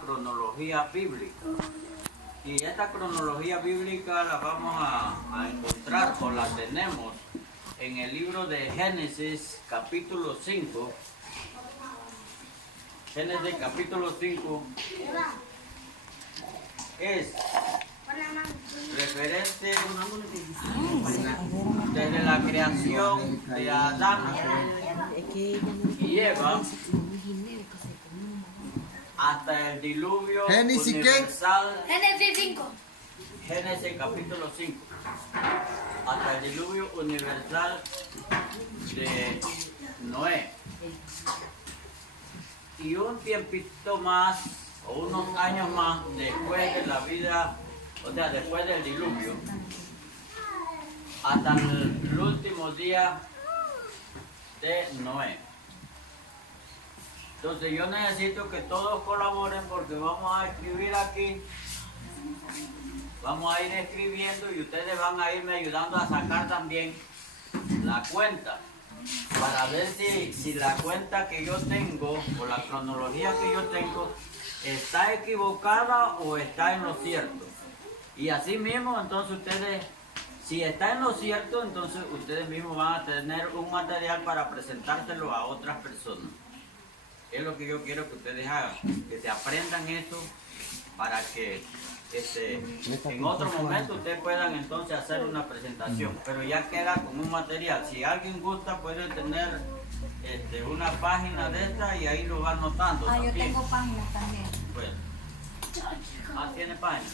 cronología bíblica. Y esta cronología bíblica la vamos a encontrar o la tenemos en el libro de Génesis capítulo 5. Génesis capítulo 5 es referente desde la creación de Adán y Eva hasta el diluvio universal. Génesis 5. Génesis capítulo 5. Hasta el diluvio universal de Noé. Y un tiempito más, o unos años más, después de la vida, o sea, después del diluvio, hasta el último día de Noé. Entonces yo necesito que todos colaboren porque vamos a escribir aquí, vamos a ir escribiendo y ustedes van a irme ayudando a sacar también la cuenta para ver si la cuenta que yo tengo o la cronología que yo tengo está equivocada o está en lo cierto. Y así mismo entonces ustedes, si está en lo cierto, entonces ustedes mismos van a tener un material para presentárselo a otras personas. Es lo que yo quiero que ustedes hagan, que se aprendan esto para que en otro momento ustedes puedan entonces hacer una presentación, pero ya queda con un material. Si alguien gusta puede tener una página de esta y ahí lo va anotando. Yo también. tengo páginas también. Bueno, ¿tiene página?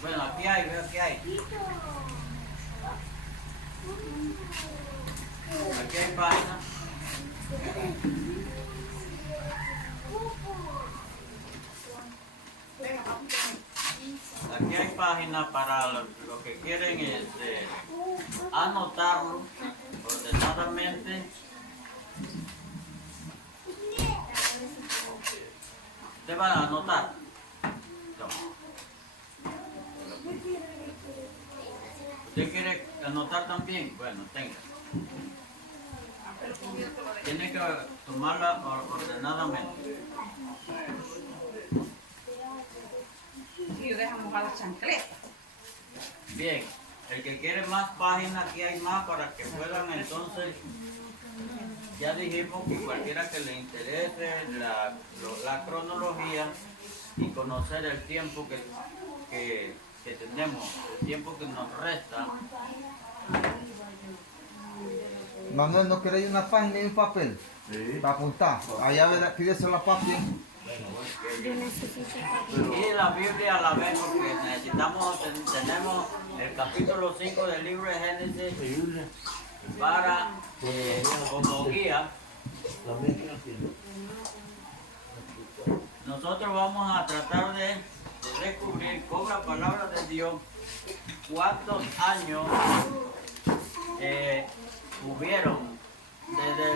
Bueno, aquí hay, veo que hay. Aquí hay página. Aquí hay páginas para lo que quieren anotarlo ordenadamente. ¿Usted va a anotar? ¿Usted quiere anotar también? Bueno, tenga. Tiene que tomarla ordenadamente. Y dejamos a la chancleta. Bien, el que quiere más páginas, aquí hay más para que puedan entonces, ya dijimos que cualquiera que le interese la cronología y conocer el tiempo que tenemos, el tiempo que nos resta. Manuel, ¿no queréis una página y un papel? Sí. Para apuntar. Allá pídese la página. Y la Biblia a la vez porque tenemos el capítulo 5 del libro de Génesis para como guía. Nosotros vamos a tratar de descubrir con la palabra de Dios cuántos años hubieron desde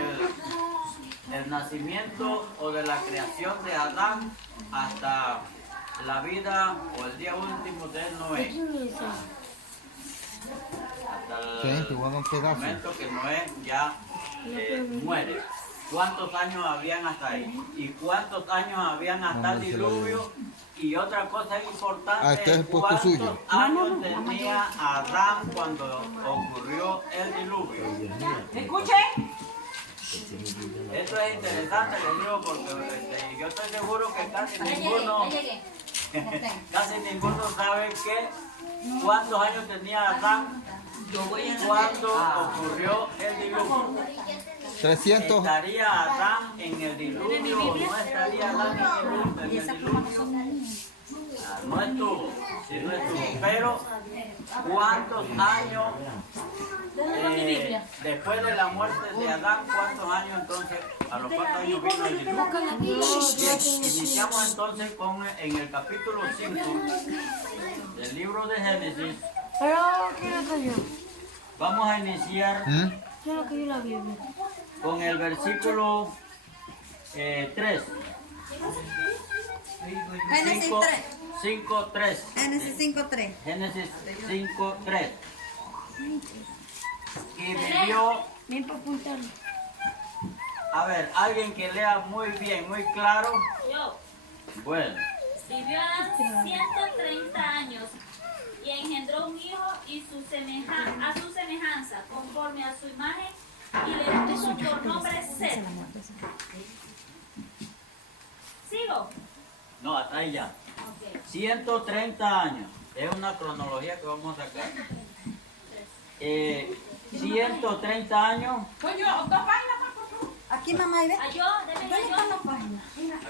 el nacimiento o de la creación de Adán hasta la vida o el día último de Noé. Hasta el momento que Noé ya muere. ¿Cuántos años habían hasta ahí? ¿Y cuántos años habían hasta el diluvio? Y otra cosa importante es cuántos años tenía Adán cuando ocurrió el diluvio. ¿Escuchen? Esto es interesante, les digo, porque yo estoy seguro que casi ninguno sabe cuántos años tenía Adán cuando ocurrió el diluvio. 300. ¿Estaría Adán en el diluvio o no estaría Adán en el diluvio? No estuvo, sí, no estuvo, pero ¿cuántos años después de la muerte de Adán, cuántos años entonces, a los cuántos años vino el diluvio? Bien, iniciamos entonces en el capítulo 5 del libro de Génesis. Pero, ¿qué es lo que yo? Vamos a iniciar ¿Qué es lo que yo la Biblia? con el versículo 3. Génesis 5:3. Génesis 5:3. Génesis 5:3. Y vivió Ven para apuntarlo. A ver, alguien que lea muy bien, muy claro. Yo. Bueno, Vivió Adán 130 años y engendró un hijo y a su semejanza, conforme a su imagen, y le puso por nombre Set. ¿Sigo? no, hasta ahí ya. Ok. 130 años. Es una cronología que vamos a sacar. 130 años. Coño, dos vainas más, por favor. Aquí, mamá, y ve. Yo, deme ¿Dónde están yo. las páginas?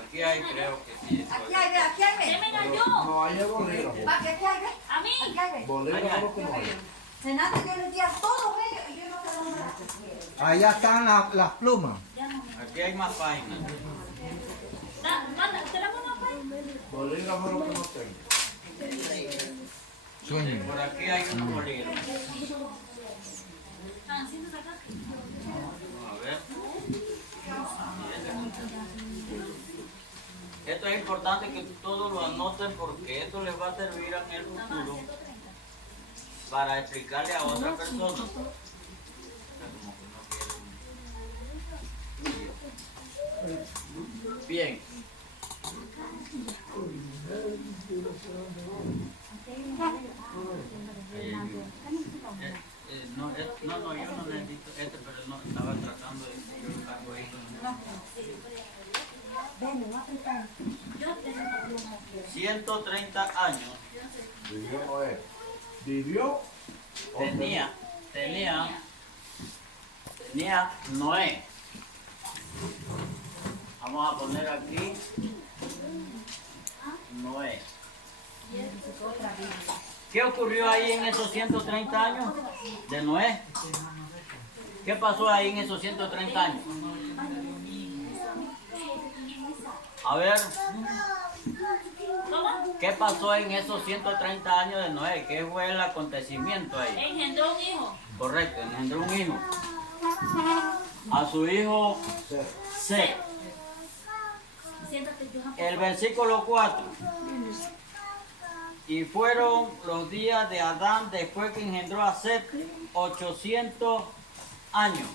Aquí hay, creo que sí. Aquí hay, ve, aquí hay, ve. Deme yo. No, ahí es bolígrafo. Va, que aquí hay, ve. A mí. Aquí hay, ve. Bolígrafo como ahí. Renata, yo les di a todos ellos y yo no te nombro las que quiero. Allá están las plumas. Ya no. Aquí hay más páginas. Manda, ¿te la pongo pues? Bolígrafo es lo que no tengo. Sueño. Por aquí hay un bolígrafo. Ah, siéntate acá. Vamos a ver. Esto es importante que todos lo anoten porque esto les va a servir en el futuro para explicarle a otra persona. Bien. No, yo no necesito este, pero no estaba tratando de yo lo cargo ahí. 130 años Vivió Noé. ¿Vivió? tenía Noé. Vamos a poner aquí Noé. ¿Qué ocurrió ahí en esos 130 años de Noé? ¿Qué pasó ahí en esos 130 años? A ver, ¿Cómo? ¿qué pasó en esos 130 años de Noé? ¿Qué fue el acontecimiento ahí? Engendró un hijo. Correcto, engendró un hijo. A su hijo Set. Siéntate, Johan. El versículo 4. Y fueron los días de Adán después que engendró a Set 800 años.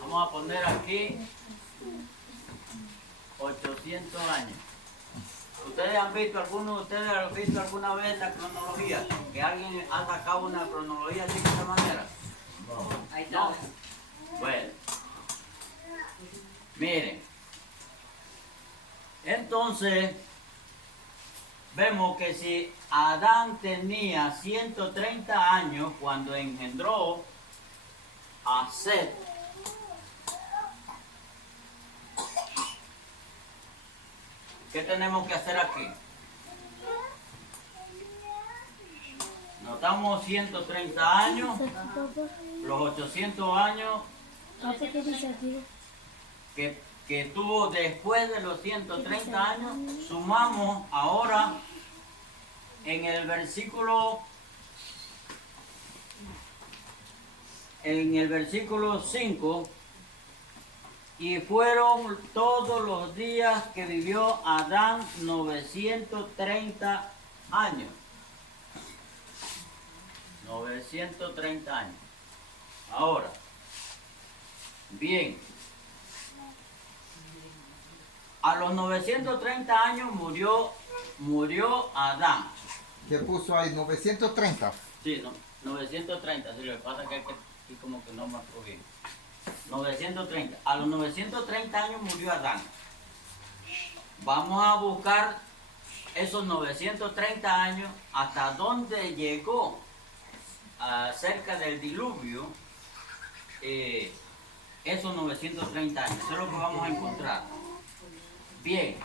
Vamos a poner aquí 800 años. ¿Ustedes han visto, algunos de ustedes han visto alguna vez esta cronología? ¿Que alguien ha sacado una cronología así de esta manera? Ahí está. No. Bueno. Miren. Entonces, vemos que si Adán tenía 130 años cuando engendró a Set, ¿qué tenemos que hacer aquí? Notamos 130 años, los 800 años que tuvo después de los 130 años, sumamos ahora en el versículo 5, y fueron todos los días que vivió Adán 930 años. 930 años. Ahora, bien, a los 930 años murió Adán. ¿Qué puso ahí? 930. Sí, no, 930, sí, lo que pasa es que aquí como que no me bien. 930. A los 930 años murió Adán. Vamos a buscar esos 930 años hasta dónde llegó cerca del diluvio esos 930 años. Eso es lo que vamos a encontrar. Bien.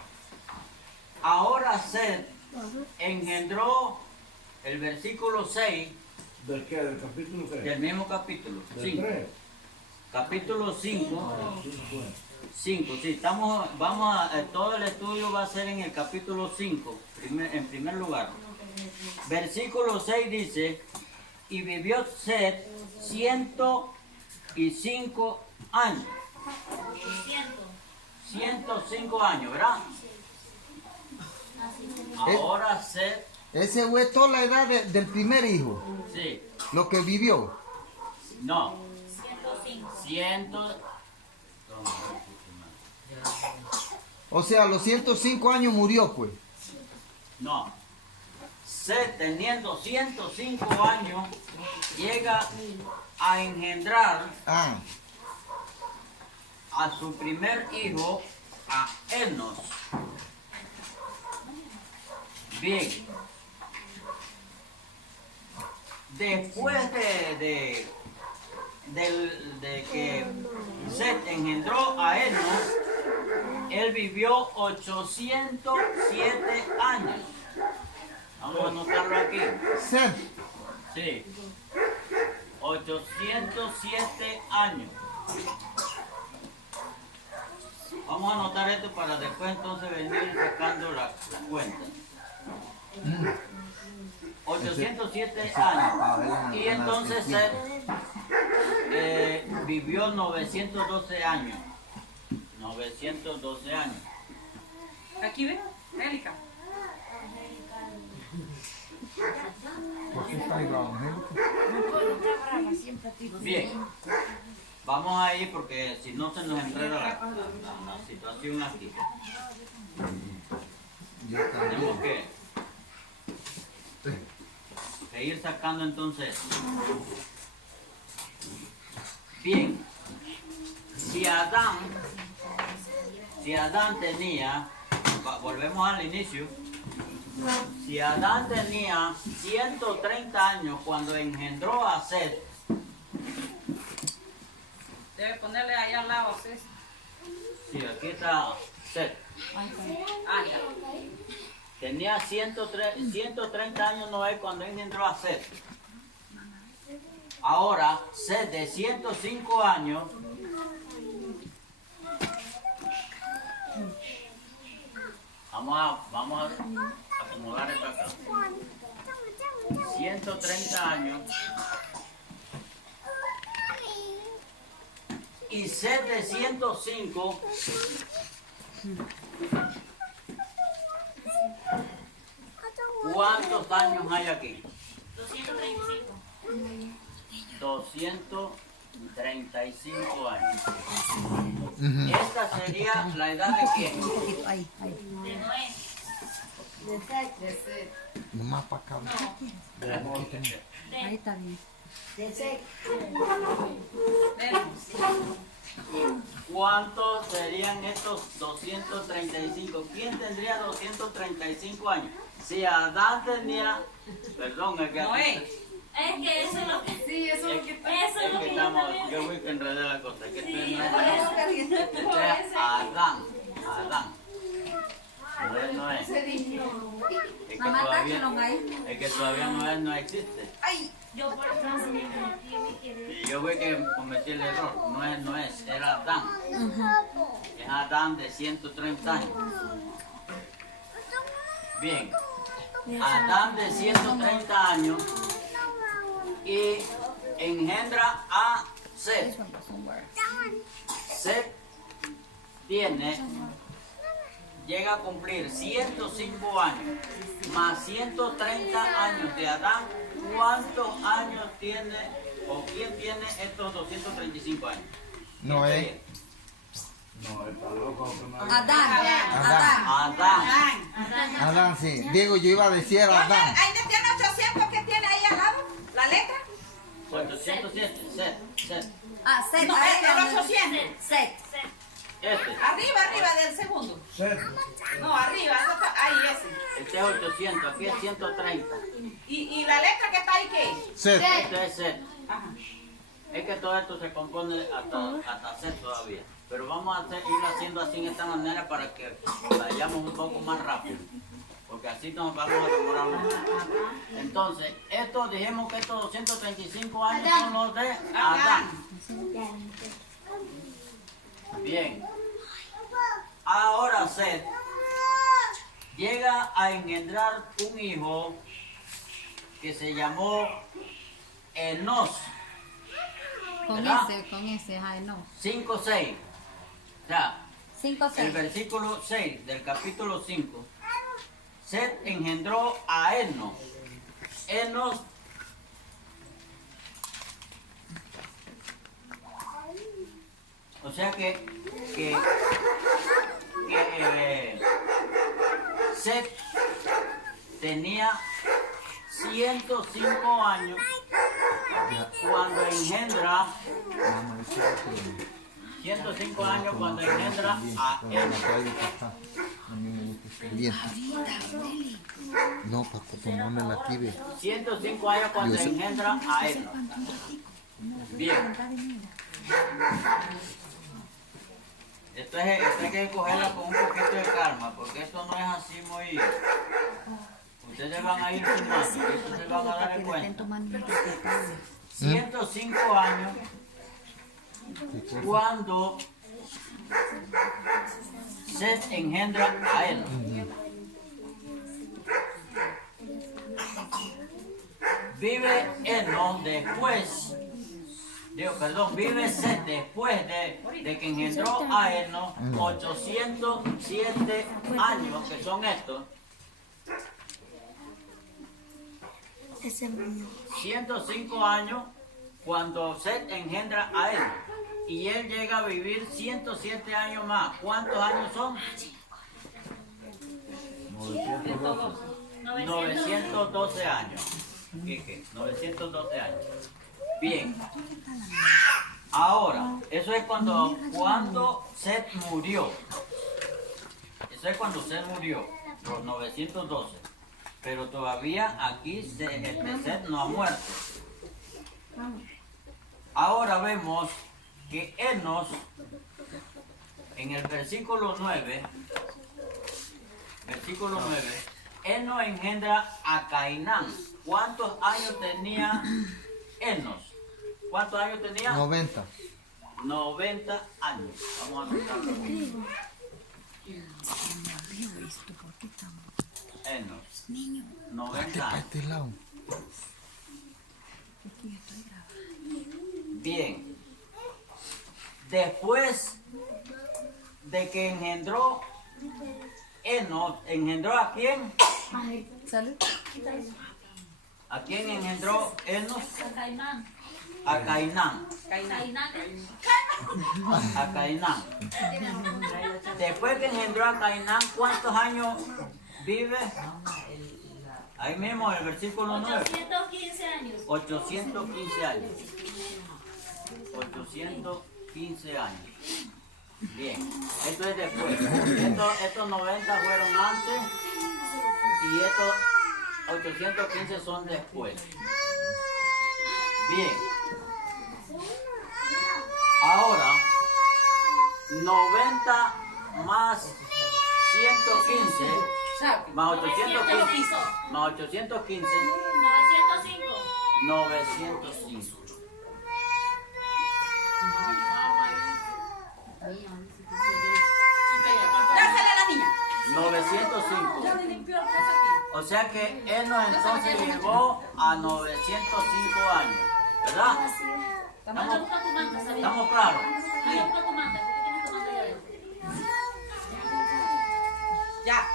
Ahora Set engendró el versículo 6 ¿Del qué? ¿Del capítulo 3? del mismo capítulo. ¿Del 5. 3? Capítulo 5. Ah, sí, fue. 5, sí, todo el estudio va a ser en el capítulo 5, en primer lugar. Versículo 6 dice, y vivió Set 105 años. 105 años, ¿verdad? Ahora Set, Ese fue toda la edad del primer hijo, sí, lo que vivió. no, 105. 100, O sea, a los 105 años murió, pues. No. Set, teniendo 105 años, llega a engendrar Ah, a su primer hijo, a Enos. Bien. Después de que Set engendró a Enos, él vivió 807 años. Vamos a anotarlo aquí. Seth. Sí. 807 años. Vamos a anotar esto para después entonces venir sacando la cuenta. 807 años. Y entonces Seth vivió 912 años. 912 años. Aquí ven, Angélica. ¿Por qué está ahí bravo, Bien. Vamos a ir porque si no se nos enreda la situación aquí. Tenemos que ir sacando entonces. Bien. Si Adán tenía, volvemos al inicio, si Adán tenía 130 años cuando engendró a Set, Debe ponerle ahí al lado, ¿sí? sí, aquí está Set, Ah, ya. tenía 130 años Noé cuando engendró a Set. Ahora, Set de 105 años, vamos a acomodar esto acá. 130 años. Y Set de 105. ¿Cuántos años hay aquí? 235. 235 años. Esta sería la edad de quién? De Noé. Nomás para acá. Ahí está bien. ¿Cuántos serían estos 235? ¿Quién tendría 235 años? Si Adán tenía, perdón, es que Noé. Es que eso es lo que. Sí, eso es lo que Eso es lo que yo estamos, también. yo voy que enredé la cosa, es que estoy Sí, enredando. por eso. Este Por es eso. Adán. No es. Es que todavía no existe. Yo por eso me quedé. Y yo voy que cometí el error. No es, era Adán. Es Adán de 130 años. Bien. Adán de 130 años y engendra a Set. Set llega a cumplir 105 años más 130 años de Adán. ¿Cuántos años tiene o quién tiene estos 235 años? Noé. No, está loco. Adán. Adán. Adán, sí. Diego, yo iba a decir Adán. Ahí no tiene 800 que tiene ahí al lado, la letra. 807. Set. Ah, Set. No, el 800. Set. Este. Arriba del segundo. Set. No, arriba, ahí ese. Este es 800. Aquí es 130. ¿Y la letra que está ahí qué es? Set. Este es Set. Ajá. Es que todo esto se compone hasta Set todavía. Pero vamos a ir haciendo así de esta manera para que vayamos un poco más rápido. Porque así nos vamos a demorar más. Entonces, dijimos que estos 235 años son los de Adán. Bien. Ahora Set llega a engendrar un hijo que se llamó Enos. Con ¿Verdad? ese, ay no. 5:6. O sea, 5, el 6. versículo 6 del capítulo 5. Set engendró a Enos. Enos o sea que que Set tenía 105 años cuando engendra 105 años cuando engendra a Enos. Bien. No, para tomarme la kibe. 105 años cuando engendra a Enos. Bien. Esto hay que cogerla con un poquito de calma, porque esto no es así muy... Ustedes van a ir sumando, ustedes van a dar cuenta. 105 años cuando Set engendra a Enos. Vive Enos después, vive Set después de que engendró a Enos 807 años, que son estos. 105 años cuando Set engendra a Enos. Y él llega a vivir 107 años más. ¿Cuántos años son? 912 años. ¿Qué? 912 años. Bien. Ahora, eso es cuando Set murió. Eso es cuando Set murió, los 912. Pero todavía aquí Set no ha muerto. Ahora vemos que Enos, en el versículo 9, Enos engendra a Cainán. ¿Cuántos años tenía Enos? ¿Cuántos años tenía? 90. 90 años. Vamos a anotarlo aquí. Enos, 90 años. Este lado. Bien. Después de que engendró Enos, ¿engendró a quién? ¿A quién engendró Enos? A Cainán. A Cainán. Después que engendró a Cainán, ¿cuántos años vive? Ahí mismo en el versículo 9. 815 años. 815 años. 815 años. Bien, esto es después. Estos 90 fueron antes y estos 815 son después. Bien. Ahora, 90 más 115 más 815 más 815 905. Dásela a la niña. 905. O sea que Enos entonces llegó a 905 años, ¿verdad? ¿Estamos claros? Ya.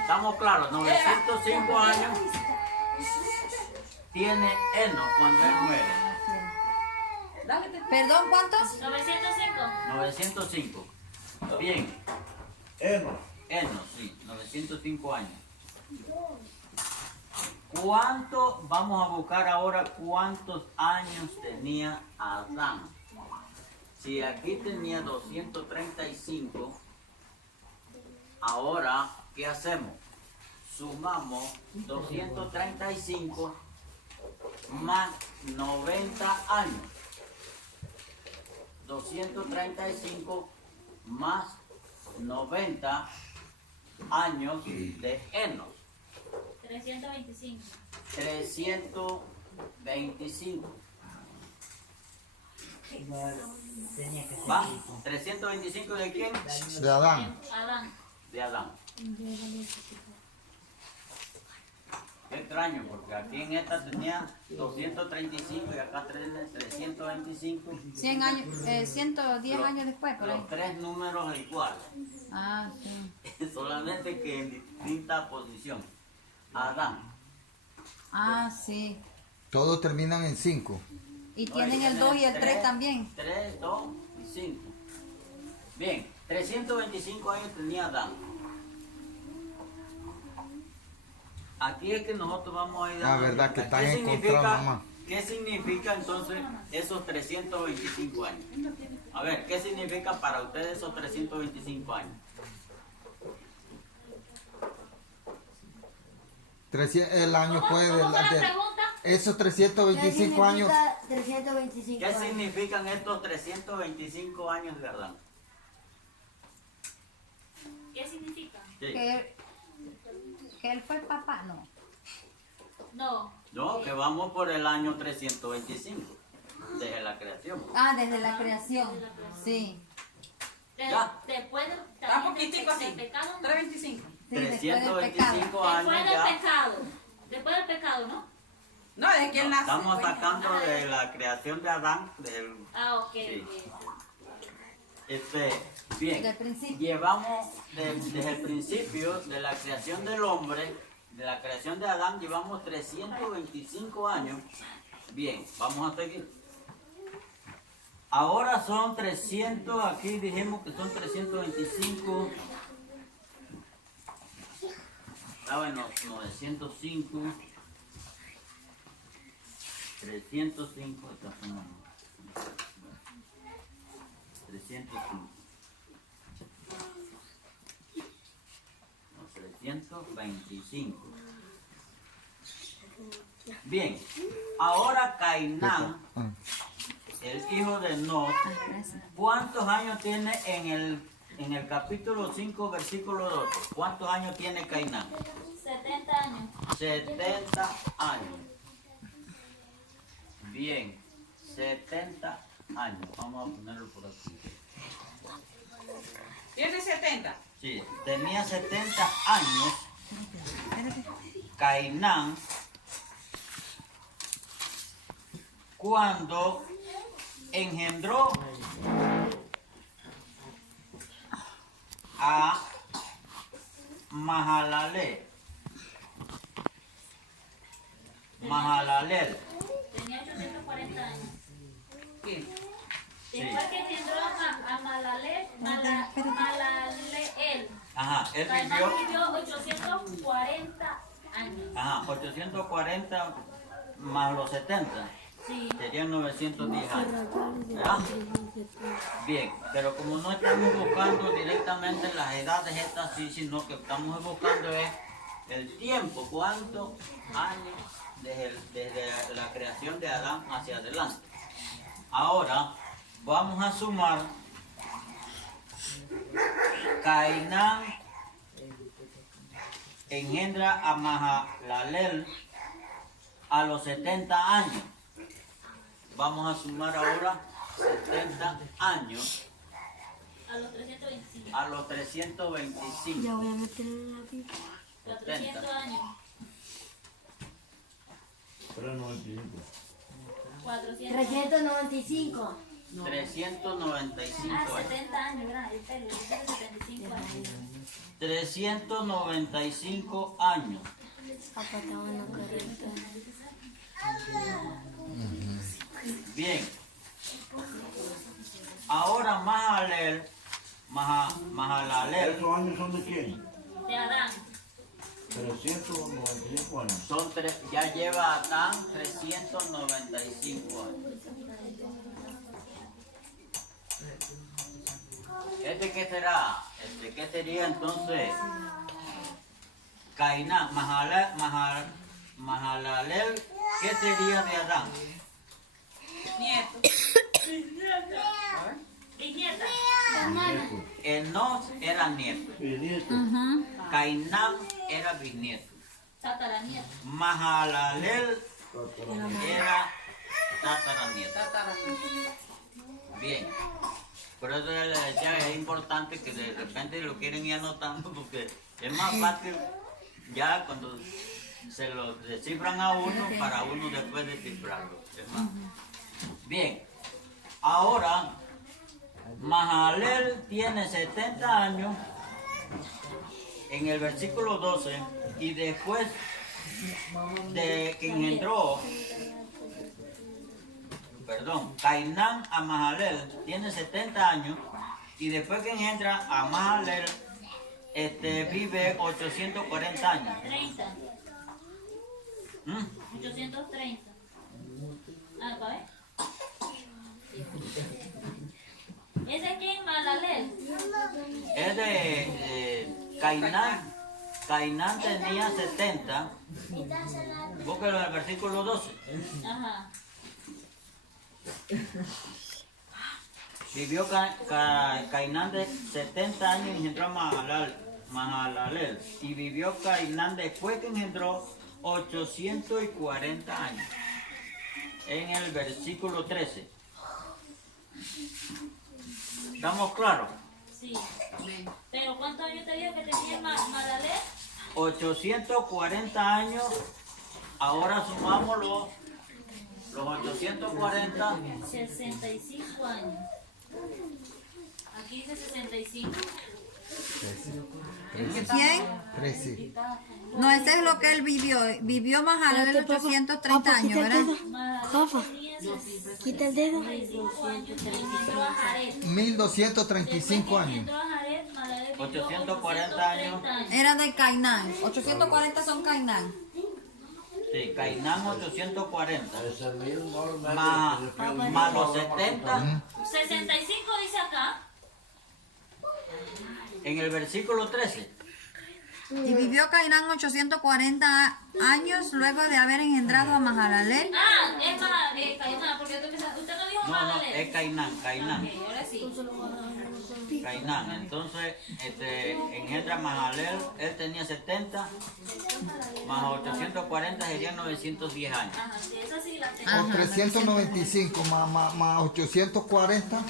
Estamos claros, 905 años tiene Enos cuando él muere. Perdón, ¿cuántos? 905. Bien. Enos. Enos, sí, 905 años. ¿Cuánto? Vamos a buscar ahora cuántos años tenía Adán. Si aquí tenía 235, ahora, ¿qué hacemos? Sumamos 235 más 90 años. 235 más 90 años de Enos. 325. 325. ¿Va? ¿325 de quién? De Adán. Adán. De Adán. Qué extraño, porque aquí en esta tenía 235 y acá tiene 325. 100 años, 110 años después, por ahí. Los tres números iguales. Ah, sí. Solamente que en distinta posición. Adán. Ah, sí. Todos terminan en 5. Y tienen el 2 y el 3 también. 3, 2 y 5. Bien. 325 años tenía Adán. Aquí es que nosotros vamos a ir La verdad que cuenta. están encontrando, mamá. ¿Qué significa entonces esos 325 años? A ver, ¿qué significa para ustedes esos 325 años? El año puede... ¿Cómo fue la pregunta? Esos 325 años... 325 ¿Qué años. significan estos 325 años de Adán? ¿Qué significa? Sí. Que él fue el papá, no. No. No, que vamos por el año 325, desde la creación. Ah, desde la creación. Sí. Ya. Después del, Está también poquitico así. del pecado, ¿no? 325. Sí, después del pecado. 325 años Después del ya. pecado. Después del pecado, ¿no? No, desde que él nace. Estamos pues. sacando de la creación de Adán, Ah, ok. Sí. ok. Bien, Del principio. llevamos desde el principio de la creación del hombre, de la creación de Adán, llevamos 325 años. Bien, vamos a seguir. Ahora son 300, aquí dijimos que son 325. Estaba en los 905. 305, estas son 305. No, 325. Bien, ahora Cainán, el hijo de Not, ¿cuántos años tiene en el capítulo 5, versículo 2? ¿Cuántos años tiene Cainán? 70 años. 70 años. Bien, 70 años. Vamos a ponerlo por aquí. Tiene 70. Sí, tenía 70 años. Cainán, cuando engendró a Mahalalel. Mahalalel. Tenía 840 años. ¿Quién? Después que engendró a Malaleel. Ajá, él Cainán vivió. vivió 840 años. Ajá, 840 más los 70. Sí. Serían 910 años. ¿Verdad? Bien, pero como no estamos buscando directamente las edades estas, sí, sino que estamos buscando es el tiempo, cuántos años desde la creación de Adán hacia adelante. Ahora vamos a sumar. Cainán engendra a Mahalalel a los 70 años. Vamos a sumar ahora 70 años A los 325. a los 325. Ya voy a meter en la pipa. 400 años. 395. 400 395. 395 Ah, años. 70 años, ¿verdad? El pelo, yo tengo 75 años. 395 años. Papá estaba en la carreta. Bien. Ahora Mahalalel ¿Esos años son de quién? De Adán. 395 años. ya lleva Adán 395 años. ¿Qué será? ¿Qué sería entonces? Cainán, Mahalalel, ¿qué sería de Adán? Nieto. Bisnieta. Nieto. Enos era nieto. Y nieto. Cainán era bisnieto. Tataranieta. Mahalalel era tataranieto. Tataranieto. Bien. Por eso le decía que es importante que de repente lo quieren ir anotando porque es más fácil ya cuando se lo descifran a uno para uno después descifrarlo. Es más. Bien. Ahora, Mahalalel tiene 70 años en el versículo 12 y después de que engendró, Cainán a Mahalalel tiene 70 años y después que engendra a Mahalalel, vive 840 años. 30. ¿Mm? 830. Ah, ¿para ver? ¿Ese es quién? Mahalalel. Es de Cainán. Cainán tenía 70. Búsquelo en el versículo 12. Ajá. Vivió Cainán de 70 años y engendró a Mahalalel. Y vivió Cainán después que engendró 840 años. En el versículo 13. ¿Estamos claros? Sí. Pero ¿cuántos años te dijo que tenía Mahalalel? 840 años. Ahora sumamos los 840. 65 años. Aquí dice 65. ¿Quién? 13. No, ese es lo que él vivió. Vivió Mahalalel 830 años, ¿verdad? Quita el dedo. 65 años. Engendró a Jared. 1235 años. Engendró a Jared, Mahalalel vivió 840 años. 830 años. Era de Cainán. 840 son Cainán. Sí, Cainán 840. $10,000 Más los 70 65 dice acá. en el versículo 13. Y vivió Cainán 840 años luego de haber engendrado a Mahalalel. Ah, es Cainán, porque usted no dijo No, Mahalalel. es Cainán. Ok, ahora sí. Cainán. Entonces, engendra Mahalalel, él tenía 70, más 840 serían 910 años. Ajá, sí, esa sí la tengo. O 395 más 840.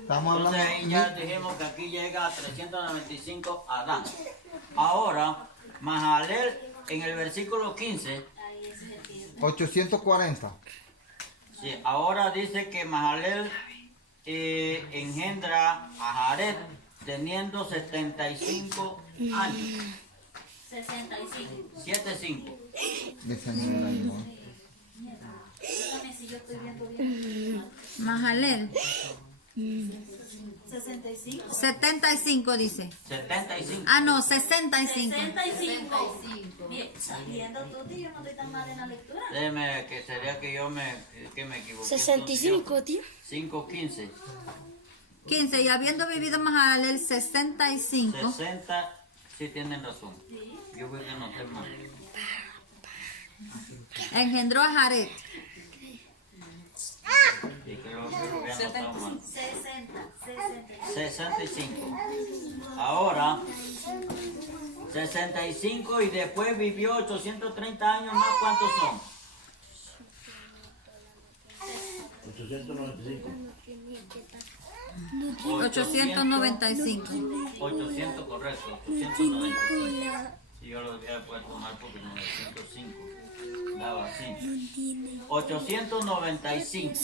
Estamos hablando Entonces ahí ya dijimos que aquí llega a 395 Adán. Ahora, Mahalalel en el versículo 15, Ahí ese es el tío. 840. sí, ahora dice que Mahalalel engendra a Jared teniendo 75 años. 65. 75. Déjenme ver ahí, ¿no? Dígame si yo estoy viendo bien. Mahalalel 65. 75 dice. 75. Ah, no, 65. 65. Bien, sabiendo tú, tío, no estoy tan mal en la lectura. Déjeme que sería que yo me equivoqué. 65, tío. 5:15. 15. Y habiendo vivido Mahalalel 65. 60, sí tienen razón. Yo voy a anotar mal. Engendró a Jared. Sí, creo que lo había anotado mal. 65. Ahora, 65 y después vivió 830 años más. ¿Cuántos son? 895. 895. 800, correcto. 895. Si yo lo había puesto mal porque 905. Daba así. 895.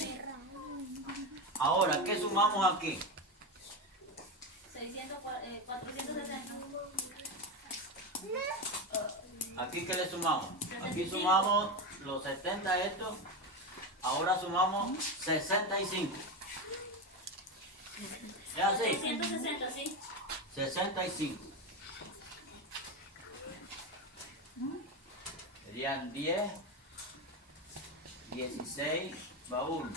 Ahora, ¿qué sumamos aquí? 460. ¿Aquí qué le sumamos? Aquí sumamos los 70 estos. Ahora sumamos 65. ¿Es así? 660, sí. 65. Serían 10, 16, va 1.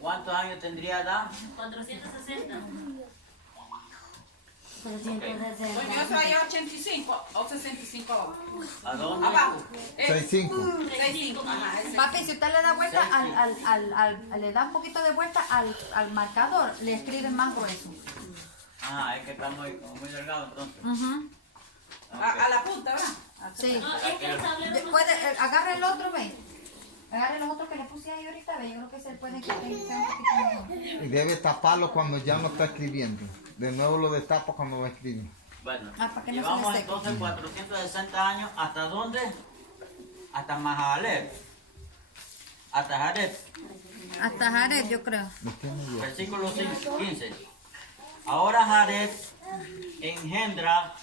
¿Cuántos años tendría Adán? 460. Pues yo soy 85 o 65. ¿A dónde? Abajo. 65. 65. Ajá, ese. Papi, si usted le da vuelta le da un poquito de vuelta al marcador, le escribe más grueso. Ah, es que está muy delgado entonces. Ujú. A la punta, ¿verdad? Sí. No, es que el tablero no Puede, agarre el otro, ve. Agarre los otros que le puse ahí ahorita, ve. Yo creo que se puede quitar y sea un poquito mejor. Y debe taparlo cuando ya no está escribiendo. De nuevo lo destapa cuando va a escribir. Bueno, Ah, para que no se llevamos le seque. entonces 460 años. ¿Hasta dónde? Hasta Mahalalel. Hasta Jared. Hasta Jared, yo creo. Versículo 15. Ahora Jared engendra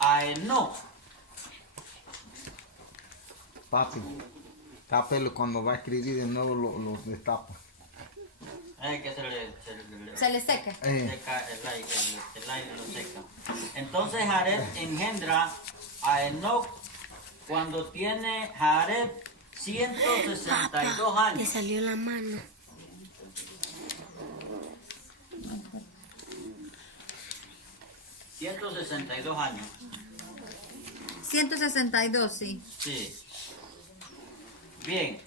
a Enoc. Papi, tápelo cuando va a escribir de nuevo lo destapa. Que se le Se le seca. seca el aire lo seca. Entonces Jared engendra a Enoch cuando tiene Jared 162 Le años. salió la mano. 162 años. 162, sí. Sí. Bien.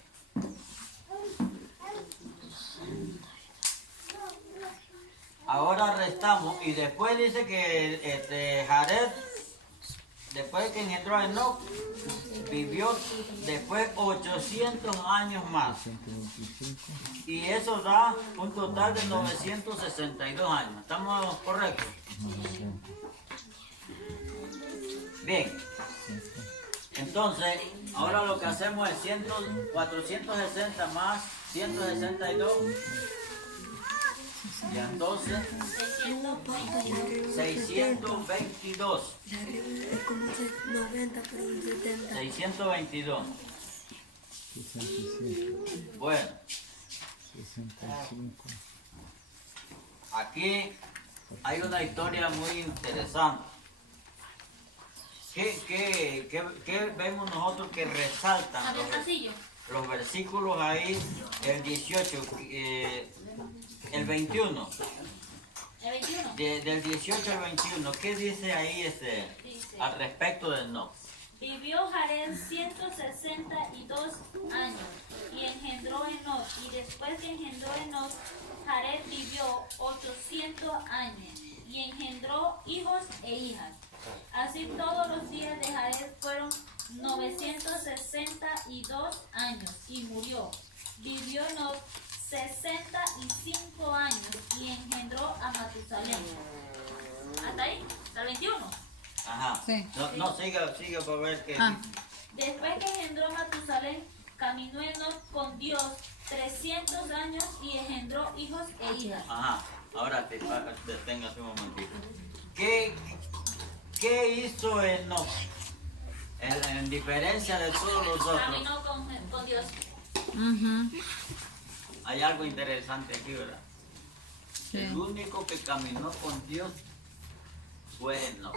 Ahora restamos y después dice que Jared, después que engendró a Enoch, vivió después 800 años más. 125. Y eso da un total de 962 años. ¿Estamos correctos? Bien. Entonces, ahora lo que hacemos es 460 más 162. Y entonces, 622. Es como 90, pero 70. 622. 67. Bueno, 65. aquí hay una historia muy interesante. ¿Qué vemos nosotros que resaltan Abre el pasillo. los versículos ahí, el 18, el 21, El 21. del 18 al 21? ¿Qué dice ahí Dice. al respecto de Enoch? Vivió Jared 162 años y engendró Enoch. Y después que engendró Enoch, Jared vivió 800 años y engendró hijos e hijas. Así todos los días de Jared fueron 962 años y murió. Vivió Enoch 65 años y engendró a Matusalén. ¿Hasta ahí? ¿Hasta el 21? Ajá. Sí. No, sigue para ver qué. Ah, Después que engendró a Matusalén, caminó Enoch con Dios 300 años y engendró hijos e hijas. Ajá. Ahora deténgase un momentito. ¿Qué hizo Enoch? En diferencia de todos los otros, Caminó con Dios. ujú, hay algo interesante aquí, ¿verdad? sí. El único que caminó con Dios fue Enoch.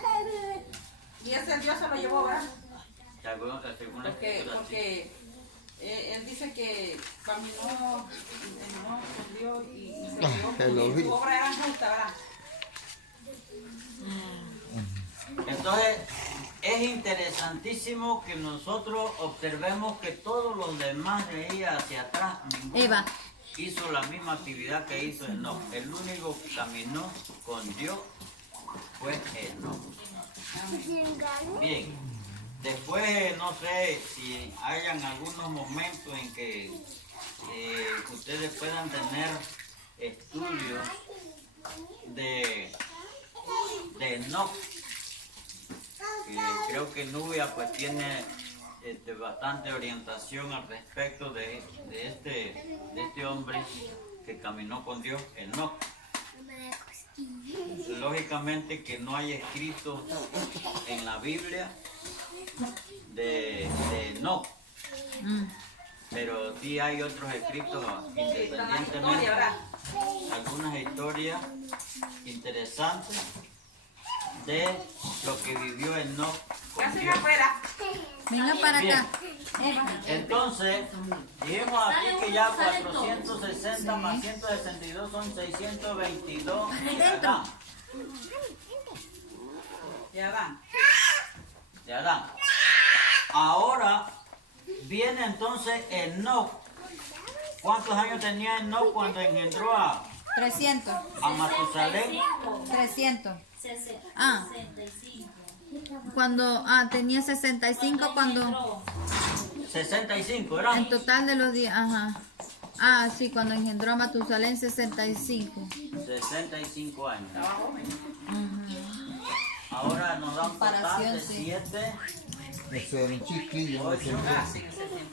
Y ese Dios se lo llevó, ¿verdad? Según la escritura, sí. Porque él dice que caminó con Dios y se lo llevó que lo porque vi. su obra era justa, ¿verdad? Entonces, es interesantísimo que nosotros observemos que todos los demás de ahí hacia atrás, ninguno Eva. hizo la misma actividad que hizo Enoch. El único que caminó con Dios fue Enoch. Bien, después no sé si hayan algunos momentos en que ustedes puedan tener estudios de Enoch. Creo que Nubia pues tiene bastante orientación al respecto de este hombre que caminó con Dios, Enoch. Lógicamente que no hay escrito en la Biblia de Enoch, pero sí hay otros escritos independientemente, algunas historias interesantes de lo que vivió Enoch con Casi Dios. afuera. Venga para Bien. acá. Eva. Entonces, dijimos aquí que ya 460 más 162 son 622 de Adán. De Adán. Ahora viene entonces Enoch. ¿Cuántos años tenía Enoch cuando engendró a 300. Matusalén? 300. 65. Ah. Cuando tenía 65 cuando 65, ¿verdad? en total de los días, ajá. Ah, sí, cuando engendró a Matusalén 65. 65 años. Ahora nos dan un total de Comparación, sí. 7, Ese era un chiquillo. 8,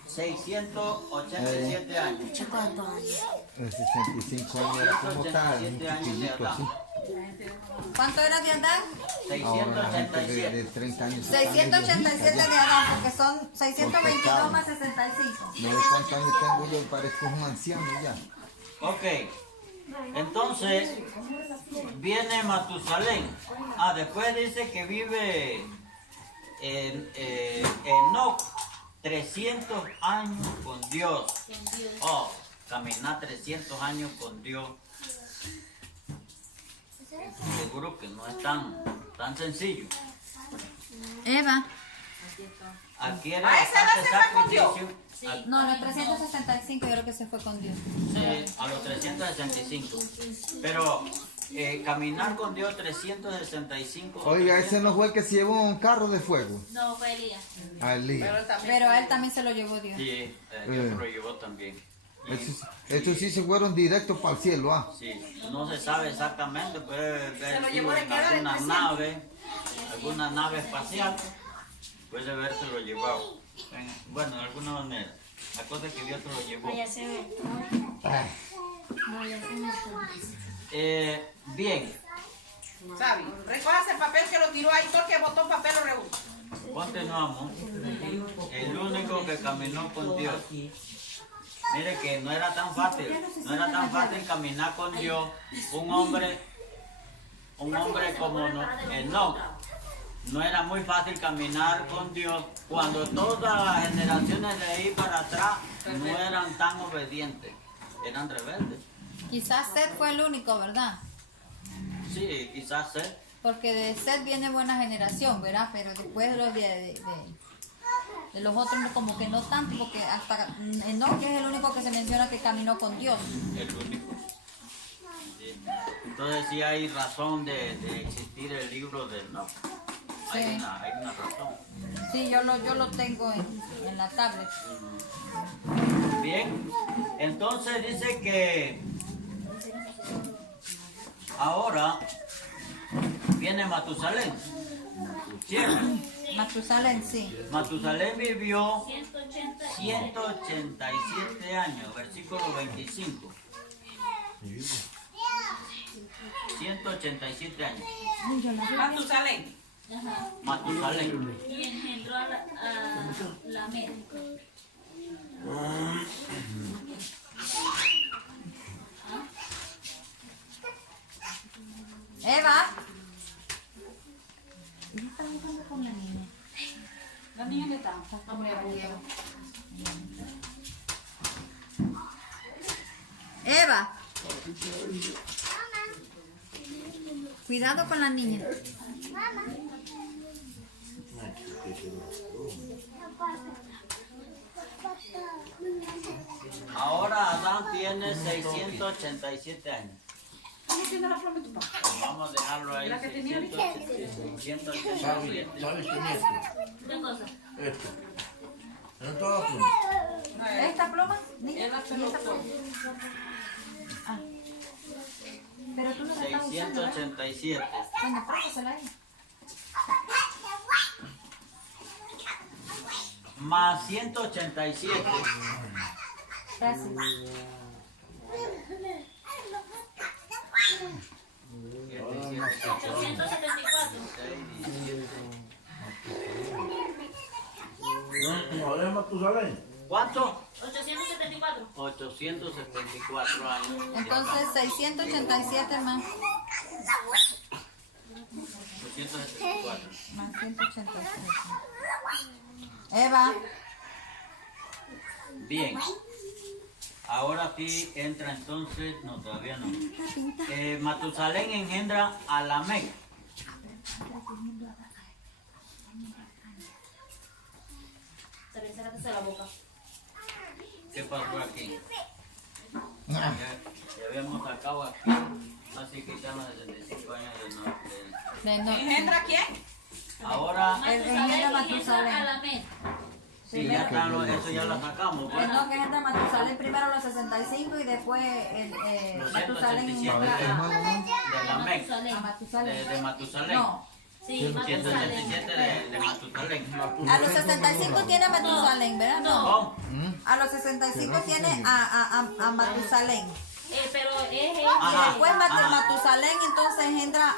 687 años. ¿Cuántos años? El 65 años era como tal, un 187 años de chiquillito edad. así. ¿Cuánto era de Adán? Ahora la gente de 687. 30 años. 687 de Adán, porque son 622 más 65. No sé cuántos años tengo yo, parezco un anciano ya. Ok, Entonces, viene Matusalén. Después dice que vive Enoc 300 años con Dios. Caminar 300 años con Dios. Seguro que no es tan sencillo. Eva. Aquí era ¿A esa edad bastante se fue con Dios? sacrificio. No, a los 365 yo creo que se fue con Dios. Sí, a los 365. Pero caminar con Dios 365. Oiga, ese no fue el que se llevó un carro de fuego. No, fue Elías. A Elías. Pero a él también se lo llevó Dios. Sí, Dios se lo llevó también. Estos sí se fueron directos para el cielo, ¿ah? Sí, no se sabe exactamente, puede ver lo si llevó de en queda de alguna nave espacial, puede haberse lo llevado. Bueno, de alguna manera. La cosa es que Dios se lo llevó. Allá se ve. Bien, ¿Sabe? Recoja ese papel que lo tiró ahí, todo el que botó papel lo reúne. continuamos. El único que caminó con Dios. Mire que no era tan fácil caminar con Dios. Un hombre como Enoc. No era muy fácil caminar con Dios cuando todas las generaciones de ahí para atrás no eran tan obedientes, eran rebeldes. Quizás Seth fue el único, ¿verdad? Sí, quizás Seth. Porque de Seth viene buena generación, ¿verdad? Pero después los de los otros como que no tanto, porque hasta Enoc es el único que se menciona que caminó con Dios. El único. Sí. Entonces sí hay razón de existir el libro de Enoc. Hay Sí. una razón. Sí, yo lo tengo en la tablet. Bien, entonces dice que ahora viene Matusalén. ¿Cierto? Matusalén, sí. Matusalén vivió 180. 187 años, versículo 25. 187 años. Matusalén. Ajá. Matusalén. Y engendró a Lamed. Eva. Ella está jugando con la niña. La niña que está. Eva. Cuidado con la niña. Ahora Adán tiene 687 años. ¿Cómo tiene la flor de tu papá? Vamos a dejarlo ahí. ¿La que tenía ahorita? 687. ¿Sabes quién es? ¿Qué cosa? Esto. ¿No todo aquí? No, ¿Esta pluma? Niña, él hace ¿y los esta pluma? Ah. Pero tú no la estás usando, ¿verdad? 687. Bueno, préstasela ahí. Más 187. Gracias. $874. ¿Ahora es Matusalén? ¿Cuánto? 874. 874 años. Entonces 687 más 874. 187. Eva. Bien. Ahora sí entra entonces, no, todavía no. Matusalén engendra a Lamec. Sácate la boca. ¿Qué pasó aquí? Ya habíamos sacado aquí, así que ya los 65 años de no. ¿Engendra quién? Ahora, engendra Matusalén engendra Matusalén. a Lamed. sí, ya están eso ya lo sacamos. Pues. No, que entra Matusalén primero los 65 y después Los Matusalén 187 engendra de Lamec, a Matusalén. de Matusalén. No, Sí, Matusalén. 187 de Matusalén. a los 65 tiene a Matusalén, ¿verdad? No. ¿Cómo? A los 65 tiene a Matusalén. Pero es Y Ajá. después Matusalén entonces engendra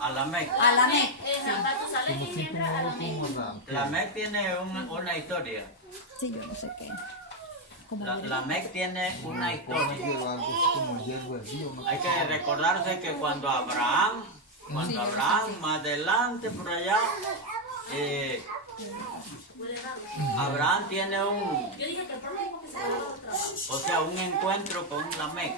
A Lamec. a Lamec. Matusalén engendra a Lamed. Lamec tiene una historia. Sí, yo no sé qué. Como Lamec tiene una historia. Pero algo así como el hierro del río, ¿no? Hay que recordarse que cuando Abraham, más adelante por allá, Abraham tiene un encuentro con Lamec.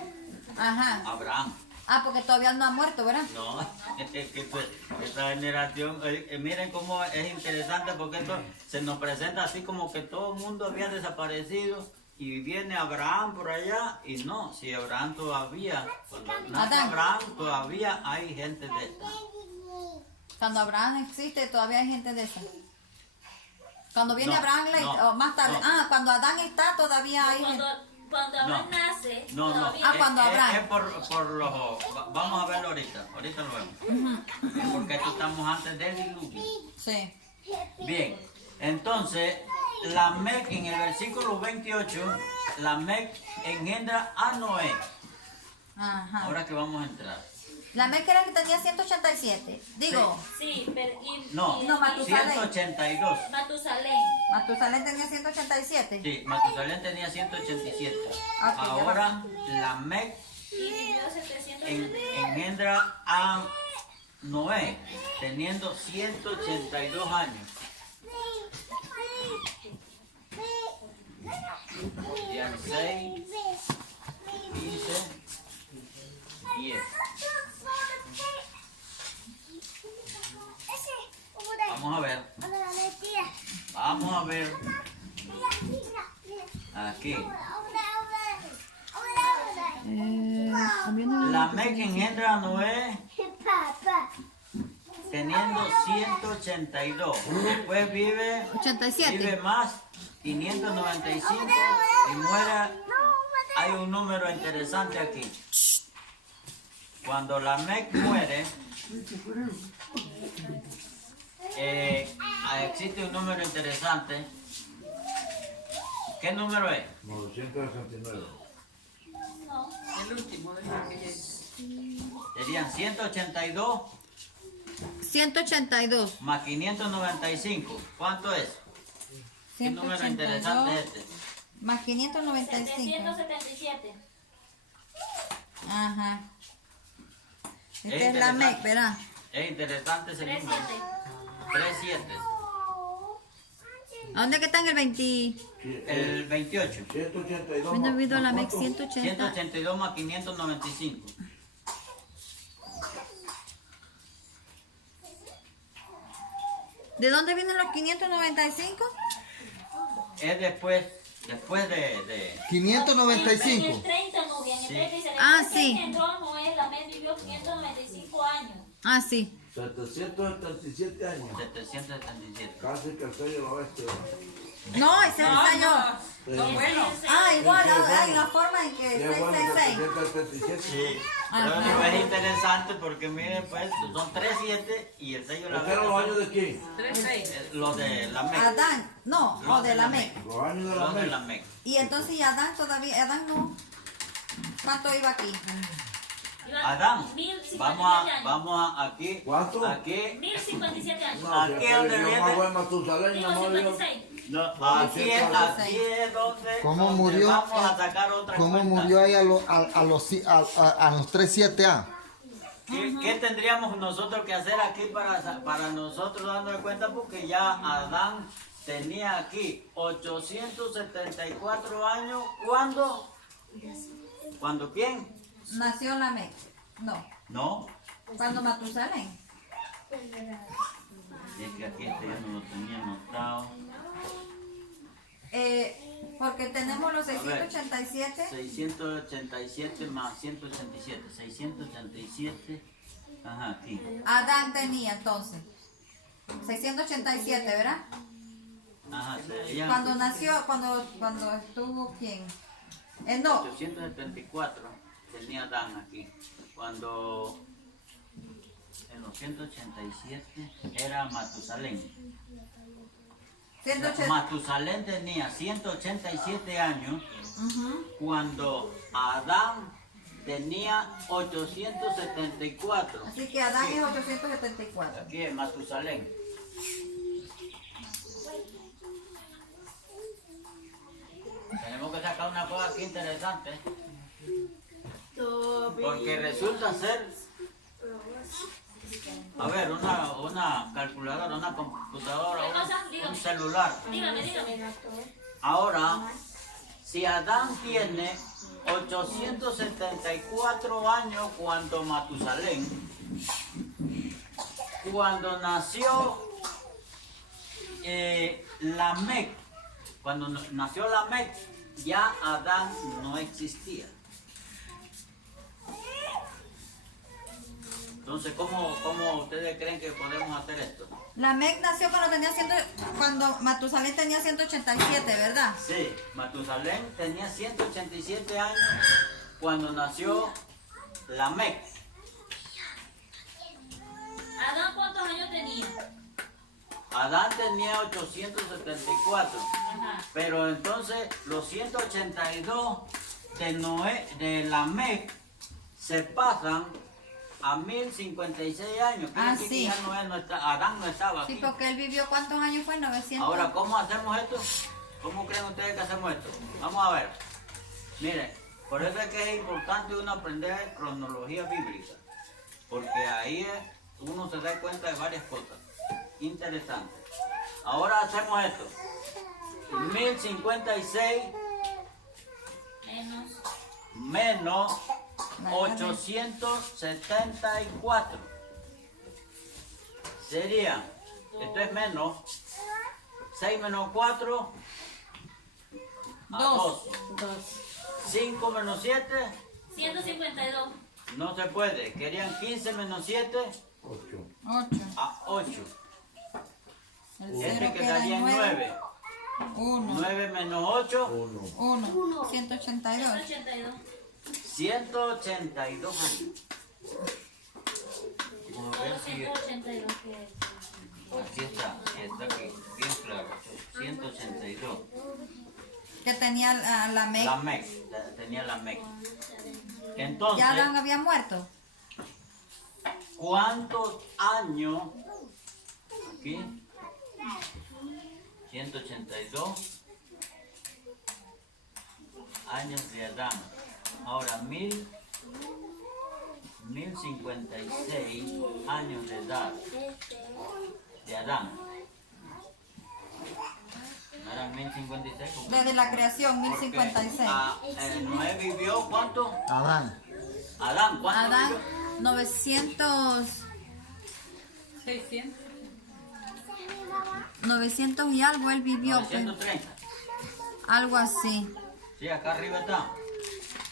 Ajá. Abraham. Ah, porque todavía no ha muerto, ¿verdad? No, es que pues, esta generación, miren cómo es interesante porque esto se nos presenta así como que todo el mundo había desaparecido y viene Abraham por allá y no, si Abraham todavía, cuando nace Adán. Abraham todavía hay gente de esta. Cuando Abraham existe, todavía hay gente de esa. Cuando viene No, Abraham, no, o más tarde. no. Ah, cuando Adán está, todavía hay gente. Cuando Abraham nace, No, no, todavía Ah, cuando Abraham. es por los, vamos a verlo ahorita lo vemos. Es porque esto estamos antes del diluvio. Sí. Bien, entonces, Lamec en el versículo 28, Lamec engendra a Noé. Ajá. Ahora que vamos a entrar. Lamec era el que tenía 187. Digo, sí, pero No, No, Matusalén. 182. Matusalén. Matusalén tenía 187. Sí, Matusalén tenía 187. ya Ahora Lamec Y vivió 700 engendra a Noé, teniendo 182 años. Serían 6, 15, 10. Vamos a ver. Vamos a ver. Aquí. Lamec engendra a Noé teniendo 182. Después vive 87. más 595 y muere. Hay un número interesante aquí. Cuando Lamec muere, existe un número interesante. ¿Qué número es? 969. El último, de que Serían 182 182. más 595. ¿Cuánto es? ¿Qué número interesante es 182 este? más 595. 777. Ajá. Este es interesante. Lamec, ¿verdad? Es interesante ese número. 37. 37. ¿A dónde que está en el 20? El 28. 182. Bueno, habido Lamec ¿Cuánto? 180. 182 más 595. ¿De dónde vienen los 595? Es después de 595. En el 30 no bien. En el 30 dice, Ah, después que sí. engendró a Noé, Lamec vivió 595 años. Ah, sí. 777 años. 777. Casi que el sello lo oeste. No, ese es el año. No, bueno. Ah, igual, Sí, hay bueno. la forma en que Qué bueno, 666. 777. Pero Ajá. es interesante porque miren pues son 37 y el sello de la ¿Estos eran los años de quién? 36. Los de la MEC. Adán, no, o de Lamec. Los años de la Los de la MEC. MEC. Y entonces y Adán todavía, Adán no. ¿Cuánto iba aquí? Iba Adán, 1057 años. vamos a aquí. ¿Cuánto? Aquí. 1057 años. No, Aquí si es donde yo viene. más buen Matusalén, mi amor, yo. 1056. No, aquí es donde, ¿Cómo donde murió? vamos a sacar otra ¿Cómo cuenta. murió ahí a los 37A? ¿Qué tendríamos nosotros que hacer aquí para nosotros darnos cuenta? Porque ya Adán tenía aquí 874 años. ¿Cuándo? ¿Cuándo quién? Nació Lamec. No. No. Cuando Matusalén. Es que aquí este yo no lo tenía anotado. Porque tenemos los ver. 687. 687 más 187. 687. Ajá, aquí. Adán tenía entonces 687, ¿verdad? Ajá, serían Cuando nació, cuando estuvo quién? No. 874 tenía Adán aquí. Cuando en los 187 era Matusalén. 180. Matusalén tenía 187 años cuando Adán tenía 874. Así que Adán es 874. Aquí es Matusalén. tenemos que sacar una cosa aquí interesante. No, Porque resulta ser, a ver, una calculadora, una computadora, ¿Qué cosa? un Dígame. celular. Dígame. Ahora, si Adán tiene 874 años cuando Matusalén, cuando nació Lamec, cuando nació Lamec, ya Adán no existía. Entonces, ¿cómo ustedes creen que podemos hacer esto? Lamec nació cuando Matusalén tenía 187, ¿verdad? Sí, Matusalén tenía 187 años cuando nació Lamec. ¿Adán cuántos años tenía? Adán tenía 874, Ajá. pero entonces los 182 de Lamec se pasan a 1056 años. Quiere Ah, decir que sí. ya Adán no estaba Sí, aquí. porque él vivió ¿cuántos años fue? 900. Ahora, ¿cómo hacemos esto? ¿Cómo creen ustedes que hacemos esto? Vamos a ver. Miren, por eso es que es importante uno aprender cronología bíblica. Porque ahí uno se da cuenta de varias cosas interesantes. Ahora hacemos esto. 1056 menos 874. Sería, esto es menos 6 menos 4, 2. 5 menos 7, 152. no se puede. Querían 15 menos 7, 8. 8. a 8. El Este cero quedaría en 9. 1. 9 menos 8, 1. 1. 182. 182. 182 años. Vamos a ver si 182. aquí está aquí, bien claro. 182. Que tenía Lamec. Lamec, tenía Lamec. Entonces, ¿Ya Adán había muerto? ¿cuántos años? Aquí, 182 años de Adán. Ahora, 1056 años de edad de Adán. ¿No eran 1056? Desde la creación, Porque, 1056. Noé vivió ¿cuánto? Adán. Adán, ¿cuánto Adán, vivió? 900. 600. 900 y algo él vivió. 930. Algo así. Sí, acá arriba está.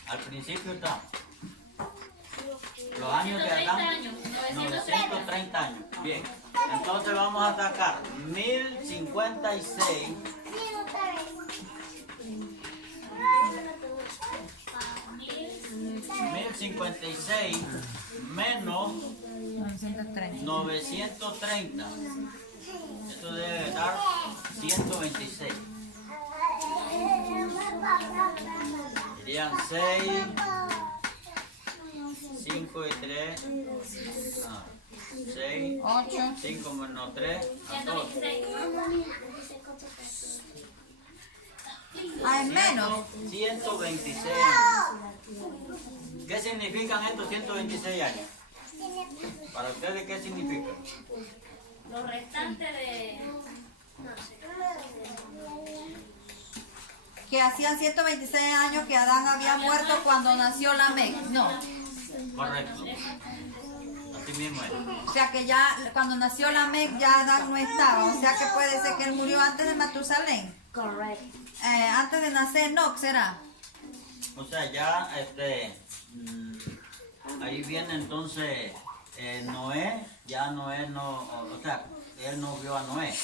Al principio está. Los años de 930 Adán. años. 930 años. Bien. Entonces vamos a sacar 1056 1056 menos 930. 930. Esto debe dar 126. Serían 6, 5 y 3. 6, 8. 5 menos 3, 14. 126. Ah, es menos. 126 años. ¿Qué significan estos 126 años? Para ustedes, ¿qué significa? Los restantes de. Que hacían 126 años que Adán había muerto cuando nació Lamec. No. Correcto. Así mismo es. O sea que ya cuando nació Lamec ya Adán no estaba. O sea que puede ser que él murió antes de Matusalén. Correcto. Antes de nacer Enoch, ¿será? O sea, ya ahí viene entonces Noé, ya Noé no, o sea, él no vio a Noé.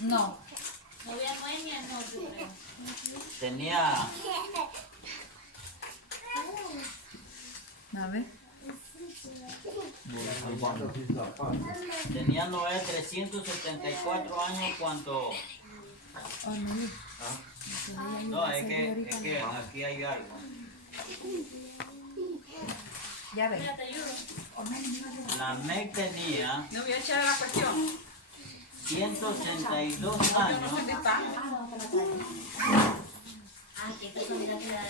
No. No voy a Noé ni a Noé, creo. Tenía, A ver. tenía Noé 374 años cuando... No, es que aquí hay algo. Ya ves. Mira, te ayudo. Lamec tenía No voy a echar la cuestión. 182 Yo no sé años dónde está. Ay, qué casualidad que la de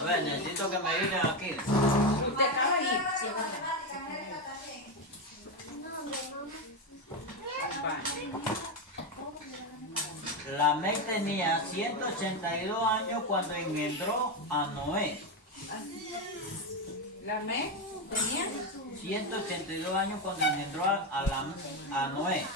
A ver, necesito que me ayuden aquí. Usted acaba de ir. Sí, bueno. Lamec tenía 182 años cuando engendró a Noé. La me tenía 182 años cuando engendró a Noé.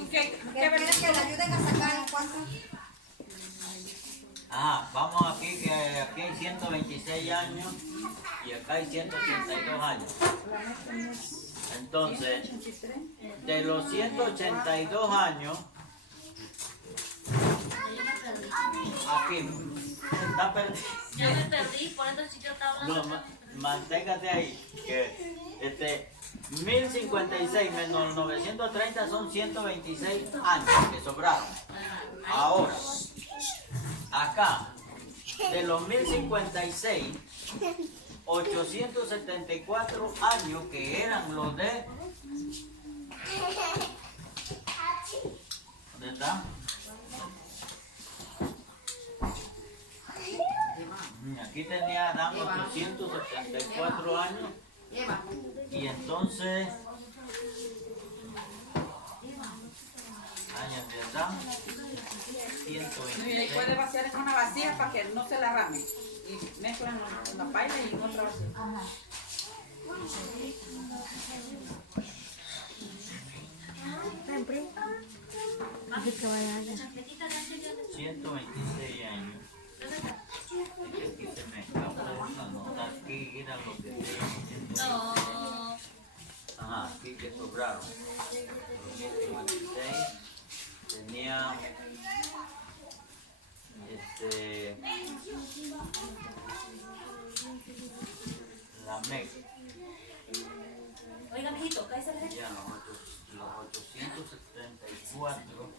¿Y qué Que quieren que le ayuden a sacar cuánto. Vamos aquí, que aquí hay 126 años y acá hay 182 años. Entonces, de los 182 años, aquí, está perdido. Yo me perdí, por eso si yo estaba hablando. No, manténgate ahí, que 1056 menos 930 son 126 años que sobraron. Ahora, acá, de los 1056, 874 años que eran los de... ¿Dónde está? Aquí tenía Adán 874 años y entonces años de Adán y ahí 126. puede vaciar en una vacía para que no se la rame. Y mezclan en la paila y en otra vacía. Champetita de anterior. 126 años. Es que aquí se me escapó anotar aquí era lo que tenía. No. Aquí que sobraron. Los 126 tenía la MEC. Oiga, mijito, cállese la gente. Ya los 874.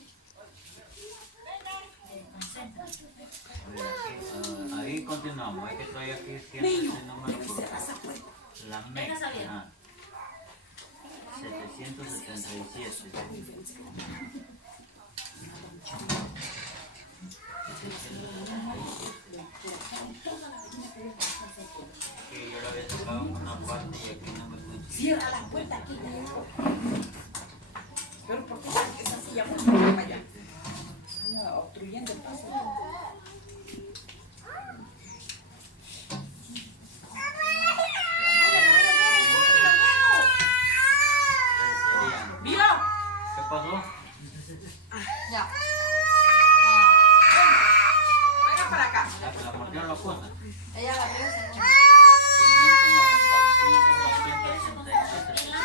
Ahí continuamos, es que estoy aquí siempre no me acuerdo. La MEC. 777. Que yo lo había tocado en una parte y aquí no me escuché. Cierra la puerta aquí. Pero ¿por qué esa silla muy para allá? Anda obstruyendo el paso. ¡Vio! ¿Qué pasó? Ya. Venga para acá. La mordió en la cosa. Ella la vio, señor. 595, 287,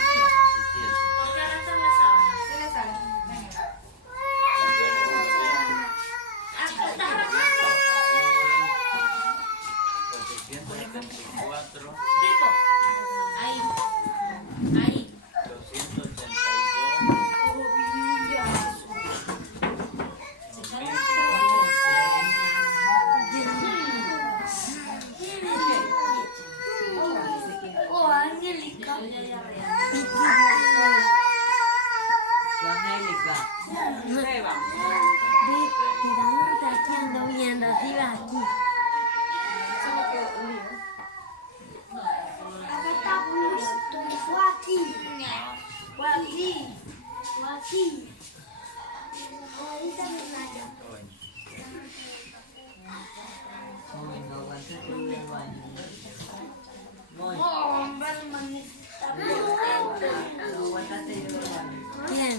¿Por qué arrastran la sábana? Sí le sale. Venga. ¿Estás arrastrando? 874, Tipo. Ahí. Ahí. 282, Se cae. 1056. Oh, Angélica. Yo ya diarrea. Angélica. Beba. Te dan tacheando viendo, así vas aquí. Acá está justo, fue aquí. Fue aquí. Fue aquí. Ahorita me vaya. Oh, hombre, hermanita. ¿Quién?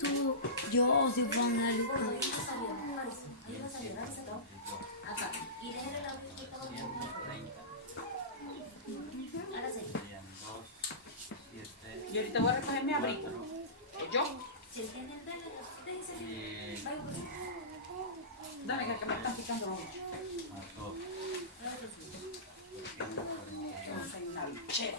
Tú. Yo soy Juan Angélica. Acá. Y déjale la puerta. Ahora sí. Y ahorita voy a recoger mi abrigo. ¿Yo? Si entiende el verde, déjese. Vaya, pues. Dale, que me están picando los ojos. Yo soy una bichera.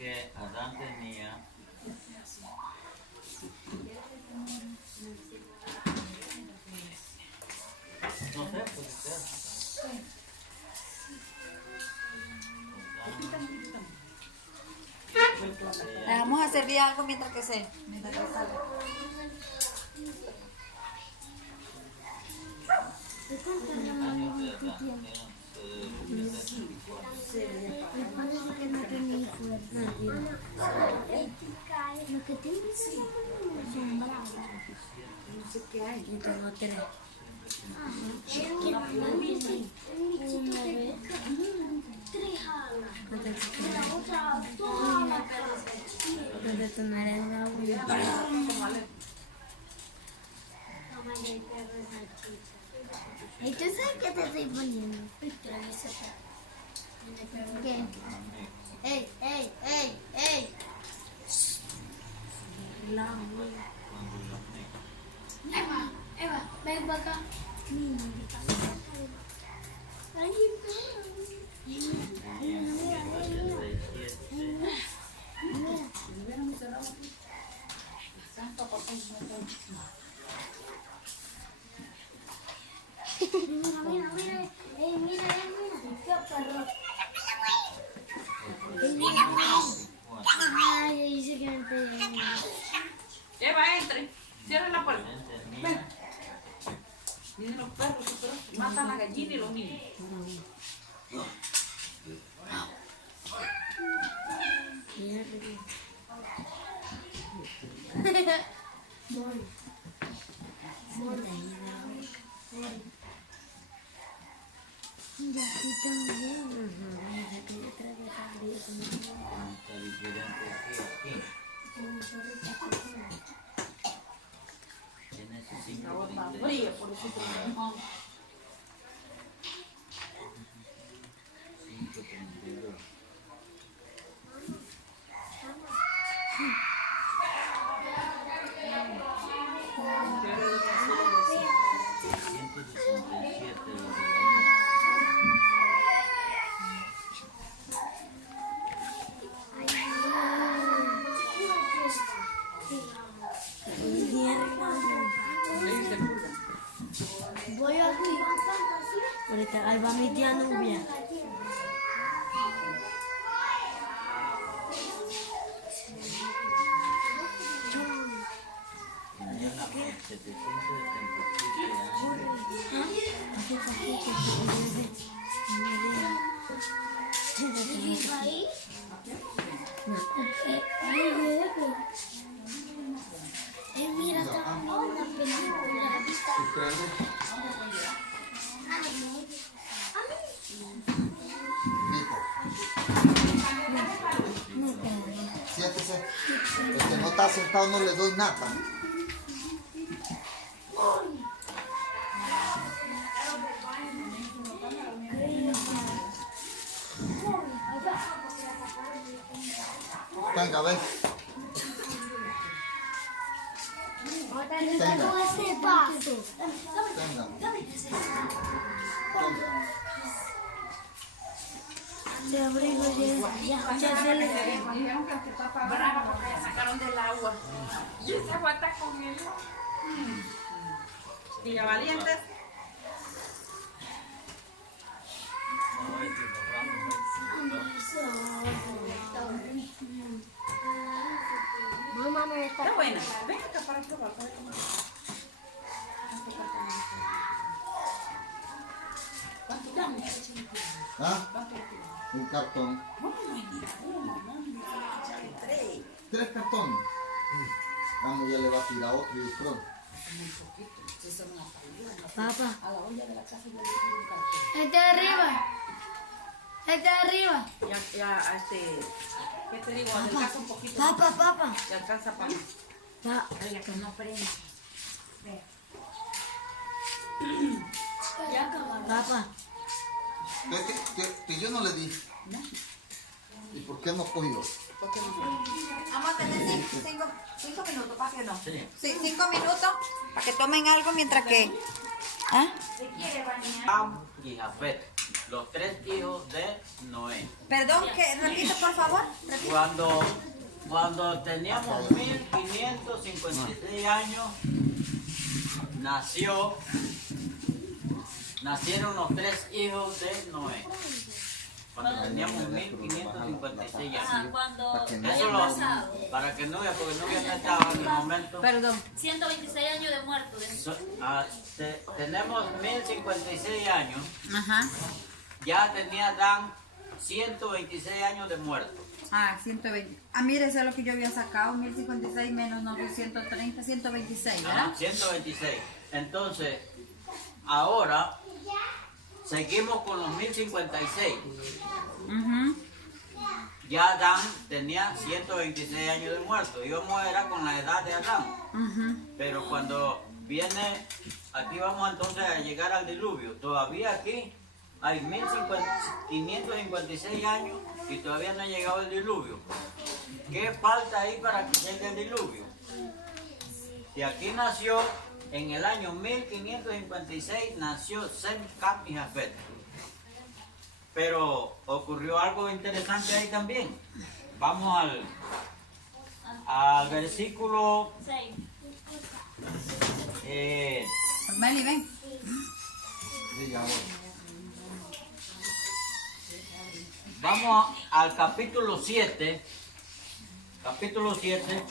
que Adán tenía. No sé, puede ser. Vamos a servir algo mientras que sale. Lo que tiene son bravos. No sé qué hay. Yo tengo 3. Entonces tú no eres bravo. Entonces, ¿qué te estoy poniendo? ¿Qué? ¡Ey, ey, ey, ey! Eva, ven para acá. Ay, mira, mira, mira. Mira, qué perro. Ay, dice que no te... Eva, entre. Cierra la puerta. Ven. Miren los perros, matan a la gallina y los niños. Ya estoy también. Está diferente aquí. Tiene sus 5.32. Fría, por eso tenemos. 5.32. Voy a ahorita ahí va mi tía Nubia. Tenía la 777 años. Mira, estaba viendo una película. Siéntese. El que no está sentado no le doy nada. Venga, ven. Venga. Se abrió ya se le Dijeron que el papá brava porque la sacaron del agua. Y esa agua está con él. Diga, valientes. Mamá me está. Está buena. Ven acá para probar. Para comer. ¿Cuánto damos? ¿Ah? Un cartón. ¿Tres cartones? Vamos, ya le va a tirar otro y otro. Papá. Este de arriba. Este de arriba. Ya, ¿qué te digo? Adelgaza un poquito. Papá. Ya alcanza para. Oiga, que no prende. Papá. Que yo no le di. ¿Y por qué no cogió? Vamos a tener 5 minutos, ¿para que no? Sí. Sí, 5 minutos para que tomen algo mientras que... ¿Ah? Ham y Jafet. los 3 hijos de Noé. Perdón, que repito por favor. Repito. Cuando teníamos 1556 años, nacieron los 3 hijos de Noé. Cuando teníamos 1556 Ajá, años. cuando Para que no- había Eso pasado para que no vea, porque no no estaba en el momento. Perdón. 126 años de muerto. Tenemos 1056 años. Ajá. Ya tenía Adán 126 años de muerto. Ah, 120. Ah, mire, eso es lo que yo había sacado. 1056 menos 930, 126, ¿verdad? Ajá, 126. Entonces, ahora seguimos con los 1056. Ujú. Ya Adán tenía 126 años de muerto. Íbamos era con la edad de Adán. Ujú. Pero cuando viene, aquí vamos entonces a llegar al diluvio. Todavía aquí hay 1556 años y todavía no ha llegado el diluvio. ¿Qué falta ahí para que llegue el diluvio? Y aquí nació, en el año 1556, nació Sem, Cam y Jafet. Pero ocurrió algo interesante ahí también. Vamos al versículo... 6. Meli, ven. Sí, ya voy. Vamos al capítulo 7. Capítulo 7.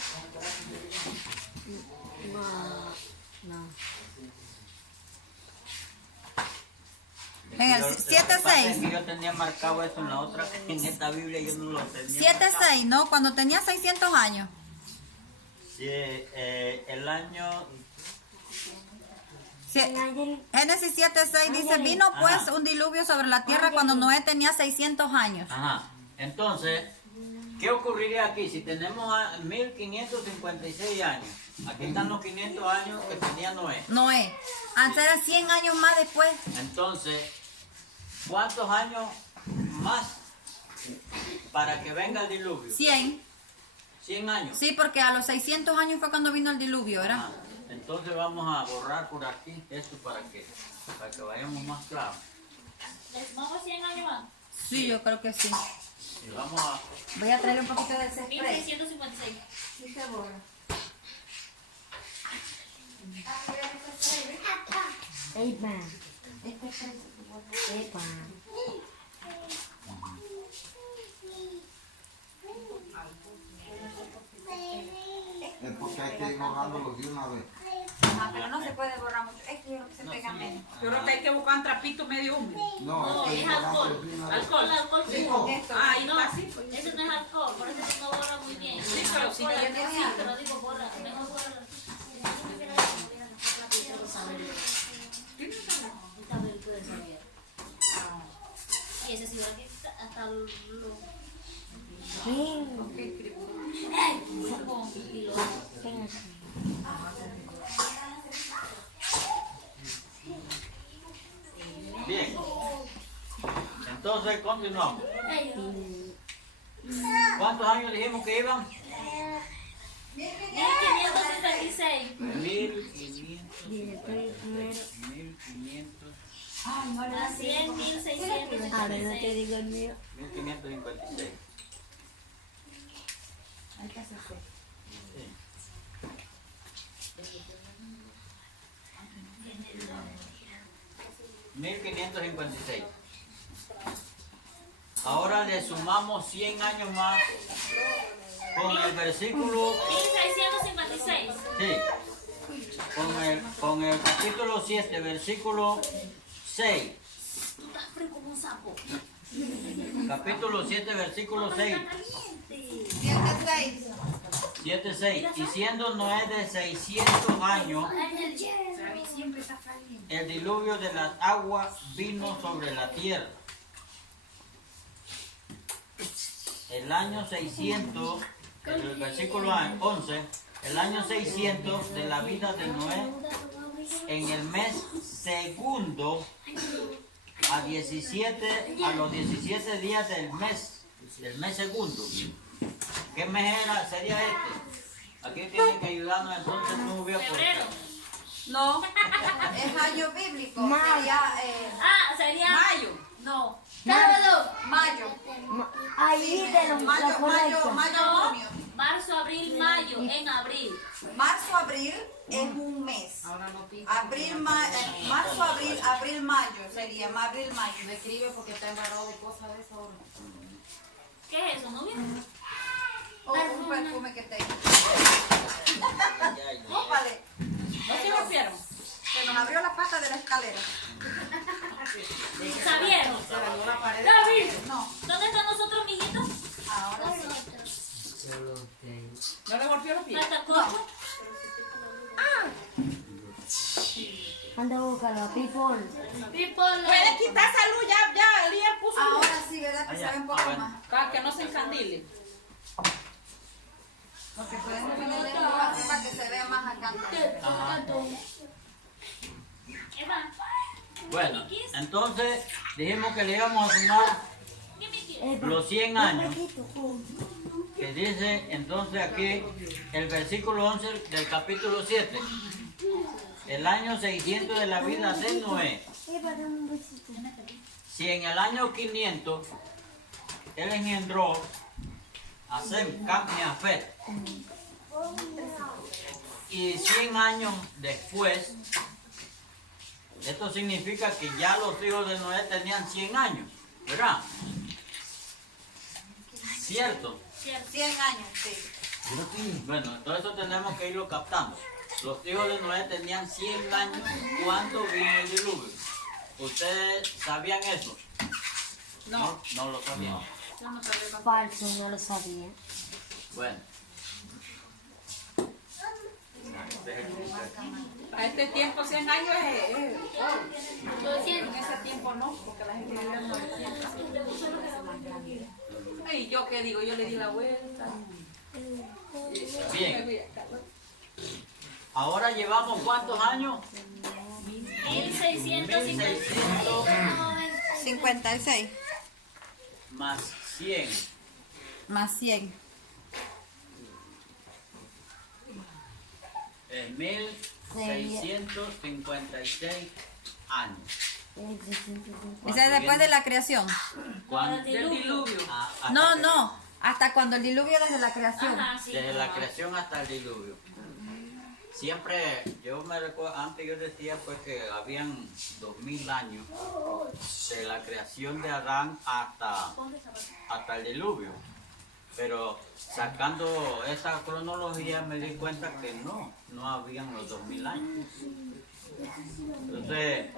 En el 7:6. Yo tenía marcado esto en la otra, en esta Biblia yo no lo tenía. 7:6, ¿no? Cuando tenía 600 años. Sí, el año... Sí. Génesis 7:6 dice, vino pues Ajá. un diluvio sobre la tierra cuando Noé tenía 600 años. Ajá. Entonces, ¿qué ocurriría aquí? Si tenemos 1556 años, aquí están los 500 años que tenía Noé. Noé. Antes era 100 años más después. Entonces, ¿cuántos años más para que venga el diluvio? 100. 100 años. Sí, porque a los 600 años fue cuando vino el diluvio, ¿verdad? Ah, entonces vamos a borrar por aquí esto para que vayamos más claro. ¿Les pongo 100 años más? Sí, yo creo que sí. Y vamos a... Voy a traer un poquito de ese spray. 1656. Sí, se borra. Epa. Epa. Es porque hay que ir borrándolos de una vez. Ajá, pero no se puede borrar mucho. Es que yo creo que se pega menos. Yo creo que hay que buscar un trapito medio húmedo. No, No, hay que es ir borrándolos de una vez. Alcohol, alcohol Sí, puro. Esto. Ah, ahí No, está así. Pues. ese no es alcohol, por eso no borra muy bien. Sí, pero si Alcohol, yo alcohol, tenía- sí, pero digo, borra, mejor borra. Esta vez puede saber. Y ese sí, aquí está hasta lo... Bien. Entonces continuamos. ¿Cuántos años dijimos que iban? 1566. 1500. Nací en 1656. Digo el mío. 1556. Hay que hacer esto. Sí. $1556. Ahora le sumamos 100 años más con el versículo, 1656. sí, con el capítulo 7, versículo 6. Tú estás frío como un sapo. Capítulo 7, versículo 6. 7:6. 7, 6. Y siendo Noé de 600 años, el diluvio de las aguas vino sobre la tierra. El año 600, el versículo 11, el año 600 de la vida de Noé, en el mes segundo, a los 17 días del mes segundo. ¿Qué mes sería este? Aquí tienen que ayudarnos entonces, no veo por Febrero. No, Es año bíblico. Mayo. Sería, Sería. mayo. no, Sábado. mayo. Ahí de lo correcto. Mayo, junio. Marzo, abril, mayo. En abril. Marzo, abril es un mes. Ahora no pico. Marzo, abril, mayo sería. Abril, mayo. Me escribe porque está embarrado de cosas de eso ahora. ¿Qué es eso, novia? O un perfume que tenga. Ópale. ¿No se rompieron? Se nos abrió la pata de la escalera. ¿Sabieron? Se dañó la pared. David, No, ¿dónde están nosotros, mijitos? ahora sí. ¿No le golpeó los pies? ¿Hasta cuándo? Anda a buscarlo, people. Puede quitar salud, ya, Elías puso. Ahora sí, ¿verdad? Que se ya. ve un poco Bueno. más. Para que no se encandile. Porque pueden ponerle así para que se vea más acá. Eva, Bueno, entonces dijimos que le íbamos a sumar los 100 años. Que dice entonces aquí el versículo 11 del capítulo 7. El año 600 de la vida de Noé. Si en el año 500 él engendró a Sem, Cam y Jafet, y 100 años después, esto significa que ya los hijos de Noé tenían 100 años, ¿verdad? ¿Cierto? 100 años, sí. Bueno, todo eso tenemos que irlo captando. Los hijos de Noé tenían 100 años cuando vino el diluvio. ¿Ustedes sabían eso? No, No lo sabían. yo no sabía cantar. Falso, no lo sabía. Bueno. A este tiempo 100 años es oro. En ese tiempo no, porque la gente vivía 900. Ay, ¿yo qué digo? Yo le di la vuelta. Bien. Ahora llevamos ¿cuántos años? 1650. 1600 56 más 100. más 100. Es 1656 años. Ese es después de la creación. ¿Cuándo? Del diluvio. Hasta No, que- no. Hasta cuando el diluvio desde la creación. Ajá, sí. Desde la creación hasta el diluvio. Siempre, yo me recuerdo, antes yo decía pues que habían 2000 años de la creación de Adán hasta el diluvio. Pero sacando esa cronología me di cuenta que no habían los 2000 años. Entonces,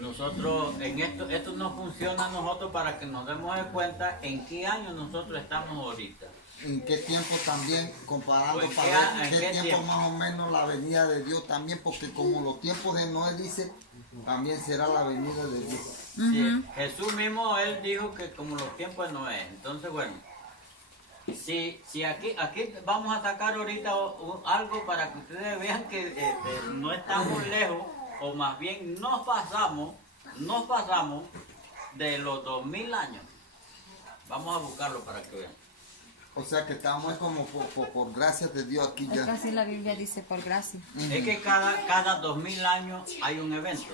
nosotros, en esto no funciona a nosotros para que nos demos de cuenta en qué año nosotros estamos ahorita. ¿En qué tiempo también, comparando Pues, para ver ¿en en qué qué tiempo tiempo? más o menos la venida de Dios también? Porque como los tiempos de Noé dice, también será la venida de Dios. Sí, Jesús mismo, él dijo que como los tiempos de Noé. Entonces, bueno, si aquí vamos a sacar ahorita algo para que ustedes vean que no estamos lejos, o más bien nos pasamos de los 2000 años. Vamos a buscarlo para que vean. O sea que estamos como por gracia de Dios aquí Es que ya. así la Biblia dice, por gracia. Es que cada 2000 años hay un evento.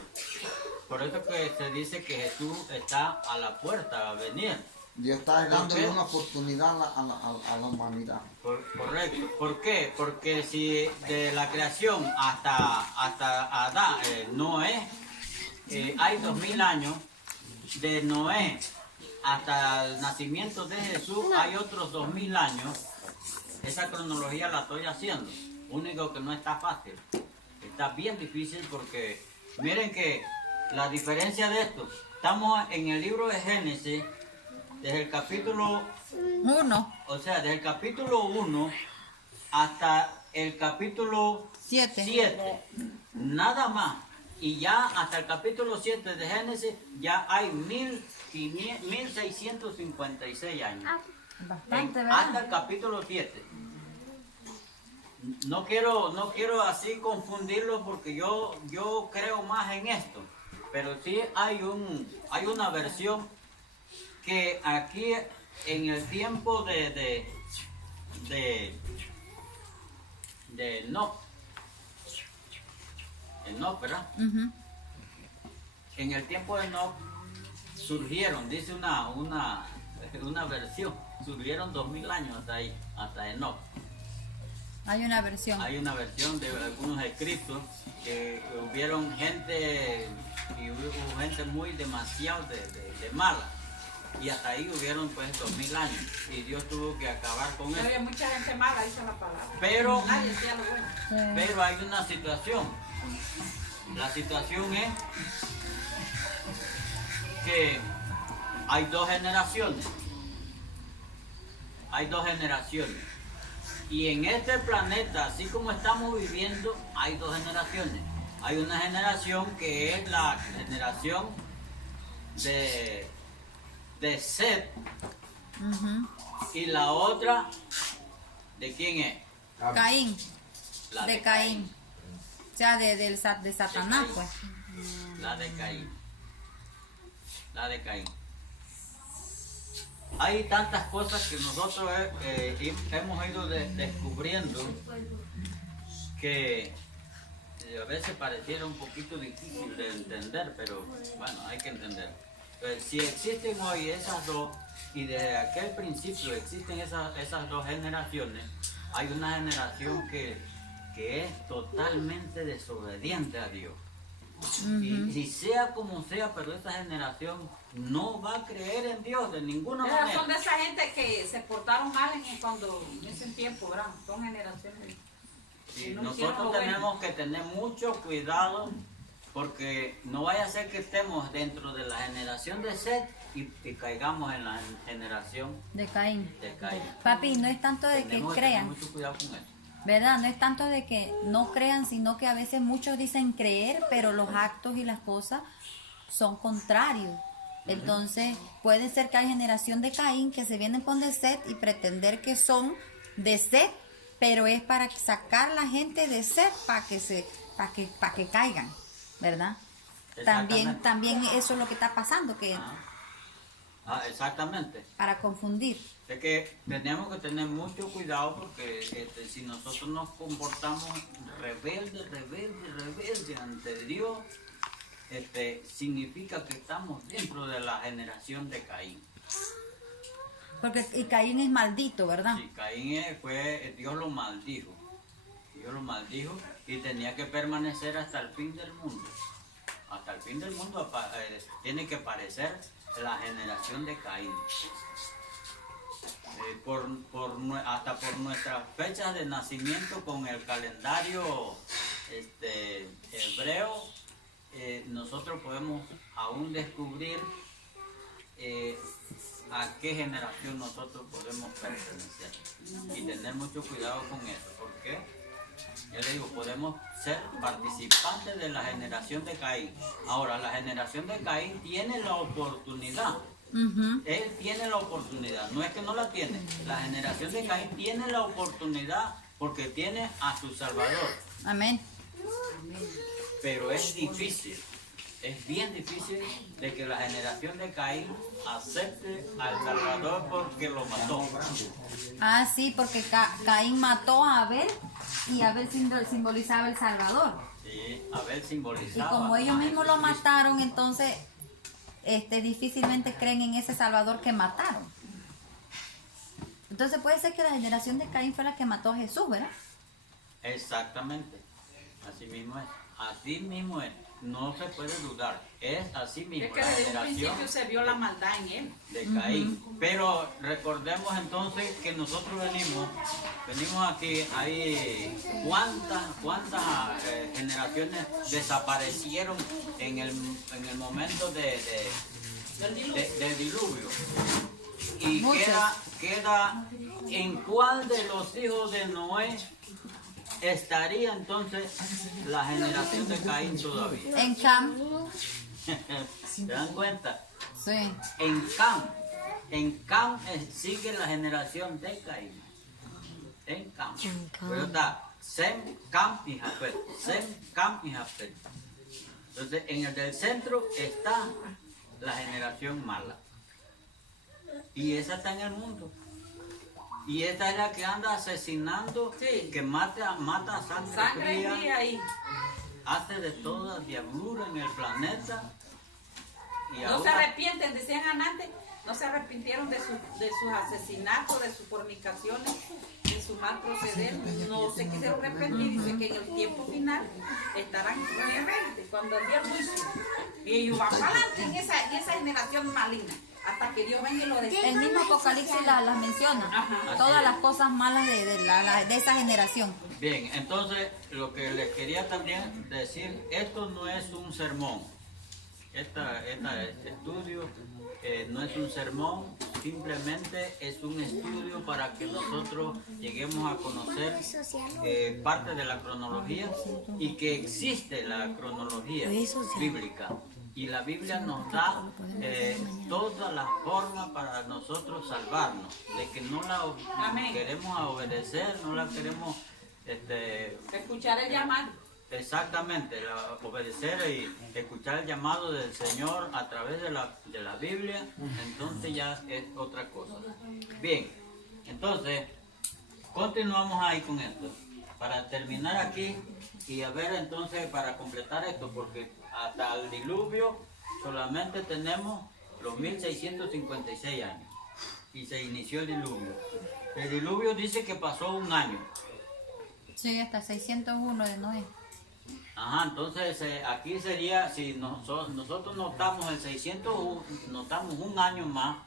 Por eso que se dice que Jesús está a la puerta a venir. Dios está ¿Por dándole qué? una oportunidad a la humanidad. Correcto. ¿Por qué? Porque si de la creación hasta Adán, Noé, hay 2000 años, de Noé hasta el nacimiento de Jesús hay otros 2000 años. Esa cronología la estoy haciendo. Único que no está fácil. Está bien difícil porque miren que la diferencia de esto, estamos en el libro de Génesis, desde el capítulo 1, desde el capítulo 1 hasta el capítulo 7. 7, nada más. Y ya hasta el capítulo 7 de Génesis ya hay 1656 años. Bastante, Hasta ¿verdad? el capítulo 7. No quiero así confundirlo porque yo creo más en esto. Pero sí hay una versión que aquí en el tiempo de Enoc, Enoc, ¿verdad? Ujú. En el tiempo de Enoc surgieron, dice una versión, surgieron 2000 años hasta ahí, hasta Enoc. Hay una versión. Hay una versión de algunos escritos que hubieron gente, y hubo gente muy demasiado de mala. Y hasta ahí hubieron pues 2000 años. Y Dios tuvo que acabar con Pero eso. había mucha gente mala, dice la palabra. Pero, Nadie decía lo bueno. pero hay una situación. La situación es que hay dos generaciones. Hay dos generaciones. Y en este planeta, así como estamos viviendo, hay dos generaciones. Hay una generación que es la generación de Set, Ujú. y la otra, ¿de quién es? Caín. La De Caín. O sea, de Satanás, Caín. pues. La de Caín. La de Caín. Hay tantas cosas que nosotros hemos ido descubriendo que a veces pareciera un poquito difícil de entender, pero bueno, hay que entender. Si existen hoy esas dos, y desde aquel principio existen esas dos generaciones, hay una generación que es totalmente desobediente a Dios. Y sea como sea, pero esa generación no va a creer en Dios de ninguna Esas son manera. de esa gente que se portaron mal en ese tiempo, ¿verdad? Son generaciones. Sí, no hicieron nosotros lo bueno. tenemos que tener mucho cuidado, porque no vaya a ser que estemos dentro de la generación de Set y caigamos en la generación De Caín. de Caín. Papi, no es tanto de que Tenemos que tener crean, mucho cuidado con eso. ¿verdad? No es tanto de que no crean, sino que a veces muchos dicen creer, pero los actos y las cosas son contrarios. Entonces, puede ser que hay generación de Caín que se vienen con de Set y pretender que son de Set, pero es para sacar la gente de Set para que caigan, ¿verdad? Exactamente. También eso es lo que está pasando, que Exactamente. para confundir. Es que tenemos que tener mucho cuidado, porque si nosotros nos comportamos rebelde ante Dios, significa que estamos dentro de la generación de Caín. Porque y Caín es maldito, ¿verdad? Si Caín Dios lo maldijo. Dios lo maldijo y tenía que permanecer hasta el fin del mundo. Hasta el fin del mundo tiene que aparecer la generación de Caín. Hasta por nuestras fechas de nacimiento con el calendario hebreo, nosotros podemos aún descubrir a qué generación nosotros podemos pertenecer, y tener mucho cuidado con eso, porque yo le digo, podemos ser participantes de la generación de Caín. Ahora, la generación de Caín tiene la oportunidad. Ujú. Él tiene la oportunidad, no es que no la tiene. La generación de Caín tiene la oportunidad porque tiene a su Salvador. Amén. Pero es difícil, es bien difícil de que la generación de Caín acepte al Salvador porque lo mató. Ah, sí, porque Caín mató a Abel y Abel simbolizaba el Salvador. Sí, Abel Y simbolizaba. como ellos a mismos lo Jesucristo. mataron, entonces difícilmente creen en ese Salvador que mataron. Entonces puede ser que la generación de Caín fue la que mató a Jesús, ¿verdad? Exactamente, así mismo es. Así mismo es, no se puede dudar. Es así mismo Es que la desde un generación principio se vio la maldad en él. de Caín. Pero recordemos entonces que nosotros venimos aquí, hay cuántas generaciones desaparecieron en el momento del diluvio. Y Muchas. queda en cuál de los hijos de Noé estaría entonces la generación de Caín todavía. En Cam, ¿Se dan cuenta? sí. En Cam sigue la generación de Caín. En Cam. Pero está Sem, Cam y Jafet. Sem, Cam y Jafet. Entonces, en el del centro está la generación mala. Y esa está en el mundo. Y esta es la que anda asesinando, Sí. que mata a sangre Sangre fría. fría ahí. hace de toda diablura en el planeta. Y No se ahora, arrepienten, decían antes, no se arrepintieron de sus asesinatos, de sus fornicaciones, de su mal proceder, no se quisieron arrepentir. Dice que en el tiempo final estarán rebeldes cuando el día del juicio. Y ellos van para adelante en esa generación maligna, hasta que Dios venga y lo destruya. El mismo Apocalipsis las menciona, Ajá. todas las cosas malas de esa generación. bien, entonces lo que les quería también decir, esto no es un sermón. Este estudio no es un sermón, simplemente es un estudio para que nosotros lleguemos a conocer parte de la cronología y que existe la cronología bíblica. Y la Biblia nos da todas las formas para nosotros salvarnos, de que no la Amén. queremos obedecer, no la queremos Escuchar el llamado. exactamente, obedecer y escuchar el llamado del Señor a través de la Biblia, entonces ya es otra cosa. Bien, entonces, continuamos ahí con esto. Para terminar aquí y a ver entonces, para completar esto, porque hasta el diluvio solamente tenemos los 1656 años y se inició el diluvio. El diluvio dice que pasó un año. Sí, hasta 601 de Noé. Ajá, entonces aquí sería, si nosotros notamos el 600, notamos un año más,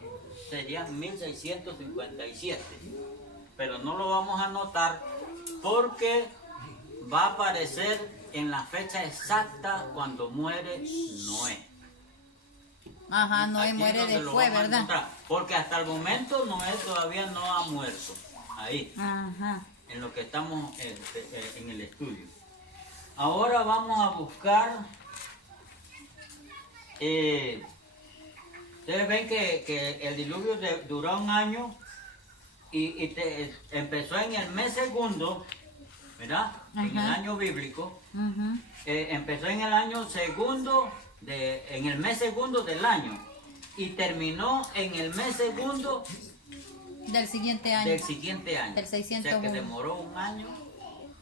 serían 1657. Pero no lo vamos a notar porque va a aparecer en la fecha exacta cuando muere Noé. Ajá, Noé Aquí es muere donde lo después, vamos a ¿verdad? encontrar, porque hasta el momento Noé todavía no ha muerto. Ahí, Ajá. en lo que estamos en el estudio. Ahora vamos a buscar. Ustedes ven que el diluvio duró un año y empezó en el mes segundo, ¿verdad? En el Ajá. año bíblico. Ujú. Empezó en el año segundo, en el mes segundo del año y terminó en el mes segundo Del siguiente año. del siguiente año. Del O sea que 601. demoró un año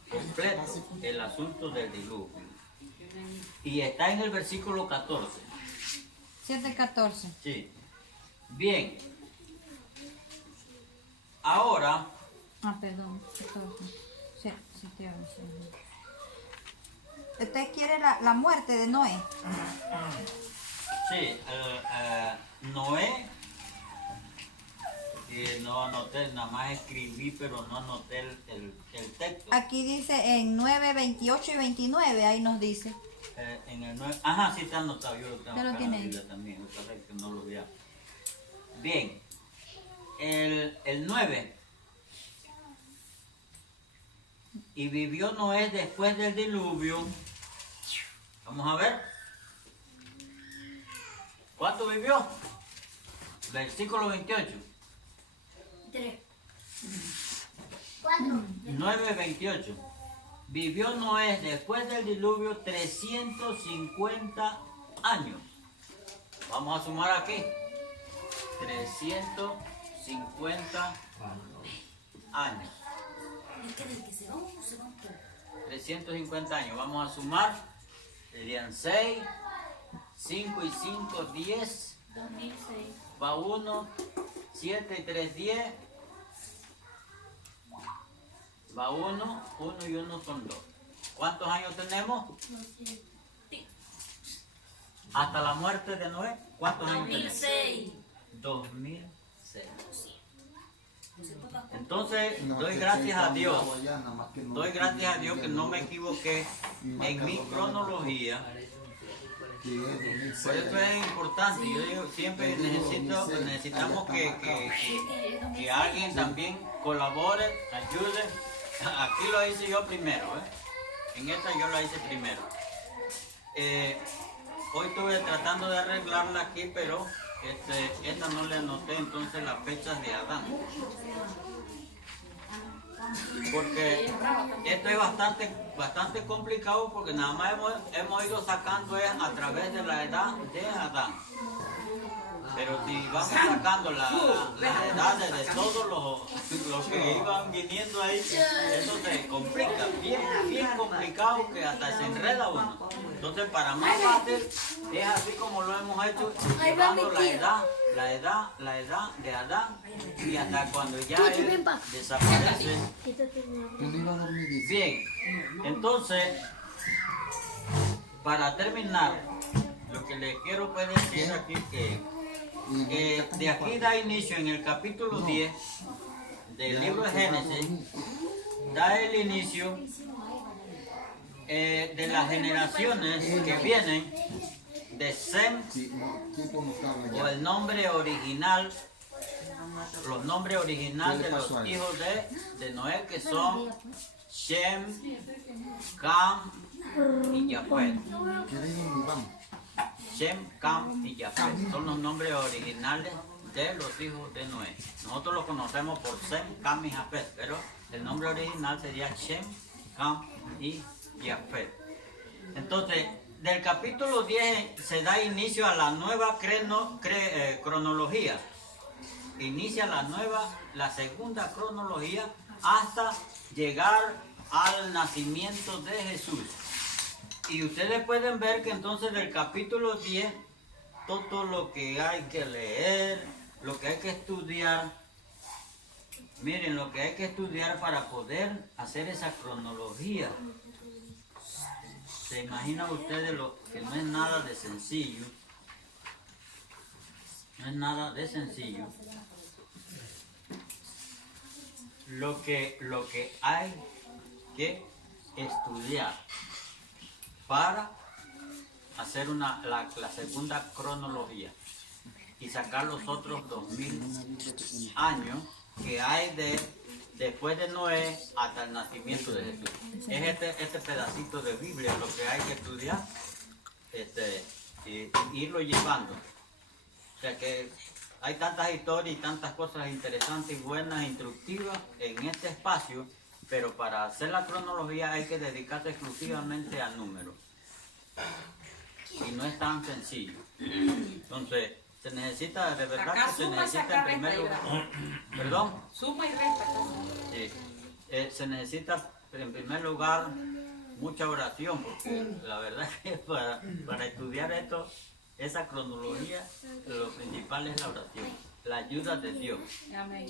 completo el asunto del diluvio. Y está en el versículo 14. 7:14. Sí. Bien. Ahora, Perdón. 14. Sí, 7:11. ¿Usted quiere la muerte de Noé? sí, Noé, no anoté, nada más escribí, pero no anoté el texto. Aquí dice en 9, 28 y 29, ahí nos dice. En el 9, ajá, sí está anotado, yo lo tengo Ya lo acá en la tiene ahí. Biblia también, otra vez que no lo vea. Bien, el 9. Y vivió Noé después del diluvio. Vamos a ver. ¿Cuánto vivió? Versículo 28. 3. 9:28. Vivió Noé después del diluvio 350 años. Vamos a sumar aquí. 350 años. 350 años. Vamos a sumar. Serían 6, 5 y 5, 10. 2006. Va 1, 7 y 3, 10. Va 1, 1 y 1 son 2. ¿Cuántos años tenemos? Hasta la muerte de Noé. ¿Cuántos años tenemos? 2006. 2006. Entonces, doy gracias a Dios. Doy gracias a Dios que no me equivoqué en mi cronología. Por eso es importante. Yo digo, siempre necesitamos que alguien también colabore, ayude. Aquí lo hice yo primero, en esta yo la hice primero. Hoy estuve tratando de arreglarla aquí, pero esta no le anoté entonces las fechas de Adán. Porque esto es bastante complicado porque nada más hemos ido sacando a través de la edad de Adán. Pero si vamos sacando las edades de todos los que iban viniendo ahí, eso se complica, bien complicado que hasta se enreda uno. Entonces para más fácil es así como lo hemos hecho, llevando la edad de Adán y hasta cuando ya él desaparece. Yo no iba a dormir, dice. Bien, entonces, para terminar, lo que les quiero pues decir aquí que de aquí da inicio en el capítulo 10 del libro de Génesis, da el inicio de las generaciones que vienen de Sem, Sí, no, tiempo no estaba o allá. el nombre original, los nombres originales de los hijos de Noé, que son Shem, Cam y Jafet. ¿Quieres ir? Vamos. Shem, Cam y Jafet son los nombres originales de los hijos de Noé. Nosotros los conocemos por Sem, Cam y Jafet, pero el nombre original sería Shem, Cam y Jafet. Entonces, del capítulo 10 se da inicio a la nueva cronología. Inicia la segunda cronología hasta llegar al nacimiento de Jesús. Y ustedes pueden ver que entonces del capítulo 10, todo lo que hay que leer, lo que hay que estudiar, miren lo que hay que estudiar para poder hacer esa cronología. ¿Se imaginan ustedes lo que no es nada de sencillo? No es nada de sencillo. Lo que hay que estudiar para hacer la segunda cronología y sacar los otros 2000 años que hay después de Noé hasta el nacimiento de Jesús. Es este pedacito de Biblia lo que hay que estudiar, irlo llevando. O sea que hay tantas historias y tantas cosas interesantes y buenas, instructivas en este espacio, pero para hacer la cronología hay que dedicarse exclusivamente a números. Y no es tan sencillo. Entonces, se necesita, de verdad Acá que se suma, necesita saca, en primer resta y lugar. ¿Perdón? Suma y resta. Sí. Se necesita en primer lugar mucha oración, porque la verdad es que para estudiar esto, esa cronología, lo principal es la oración, la ayuda de Dios. Amén.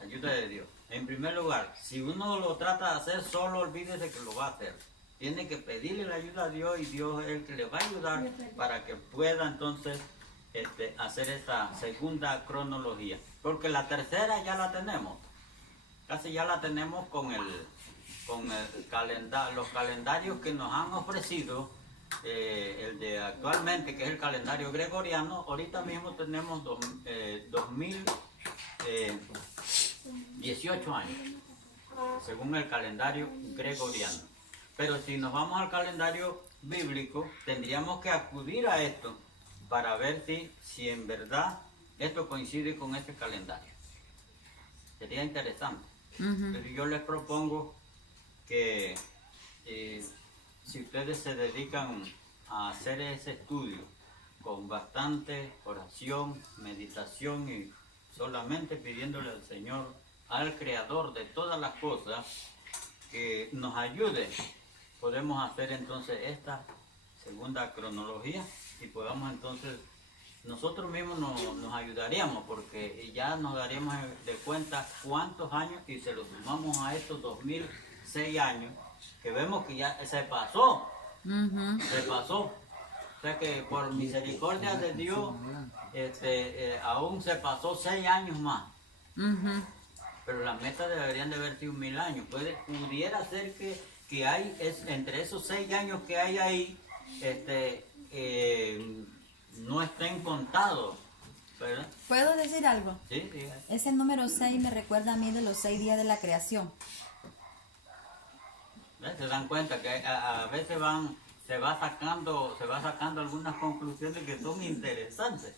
Ayuda de Dios. En primer lugar, si uno lo trata de hacer solo, olvídese que lo va a hacer. Tiene que pedirle la ayuda a Dios y Dios es el que le va a ayudar para que pueda entonces hacer esta segunda cronología. Porque la tercera ya la tenemos. Casi ya la tenemos con los calendarios que nos han ofrecido. El de actualmente, que es el calendario gregoriano. Ahorita mismo tenemos 2018 años, según el calendario gregoriano. Pero si nos vamos al calendario bíblico, tendríamos que acudir a esto para ver si en verdad esto coincide con este calendario. Sería interesante. Pero yo les propongo que si ustedes se dedican a hacer ese estudio con bastante oración, meditación y solamente pidiéndole al Señor, al Creador de todas las cosas, que nos ayude, podemos hacer entonces esta segunda cronología y podamos entonces, nosotros mismos nos ayudaríamos porque ya nos daríamos de cuenta cuántos años y se lo sumamos a estos 2006 años que vemos que ya se pasó. Se pasó. O sea que por misericordia de Dios, aún se pasó 6 años más. Pero las metas deberían de haber sido 1000 años. Pudiera ser que hay, entre esos 6 años que hay ahí, no estén contados. ¿Verdad? ¿Puedo decir algo? Sí, sí. Ese número 6 me recuerda a mí de los 6 días de la creación. Se dan cuenta que a veces se va sacando algunas conclusiones que son interesantes.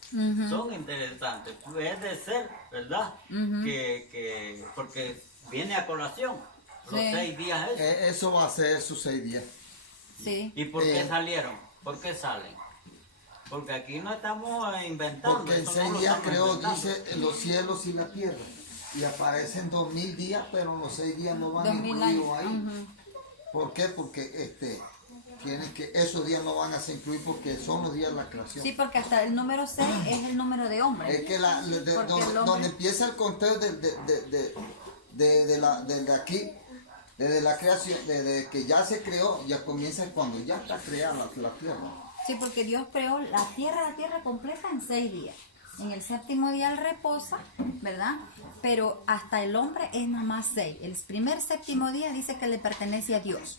Son interesantes. Puede ser, ¿verdad? que porque viene a colación los 6 días esos. Eso va a ser esos 6 días. Sí. ¿Y por qué salieron? ¿Por qué salen? Porque aquí no estamos inventando. Porque en eso 6 no lo días estamos creó, inventando. dice, los cielos y la tierra. Y aparecen 2000 días, pero en los 6 días no van 2000 incluidos años. ahí. Ujú. ¿Por qué? Porque esos días no van a ser incluidos porque son los días de la creación. Sí, porque hasta el número 6 es el número de hombre. Es que Porque donde, el hombre- donde empieza el conteo de aquí, desde la creación, desde que ya se creó, ya comienza cuando ya está creada la tierra. Sí, porque Dios creó la tierra completa en 6 días. En el séptimo día él reposa, ¿verdad? Pero hasta el hombre es nada más 6. El primer séptimo día dice que le pertenece a Dios,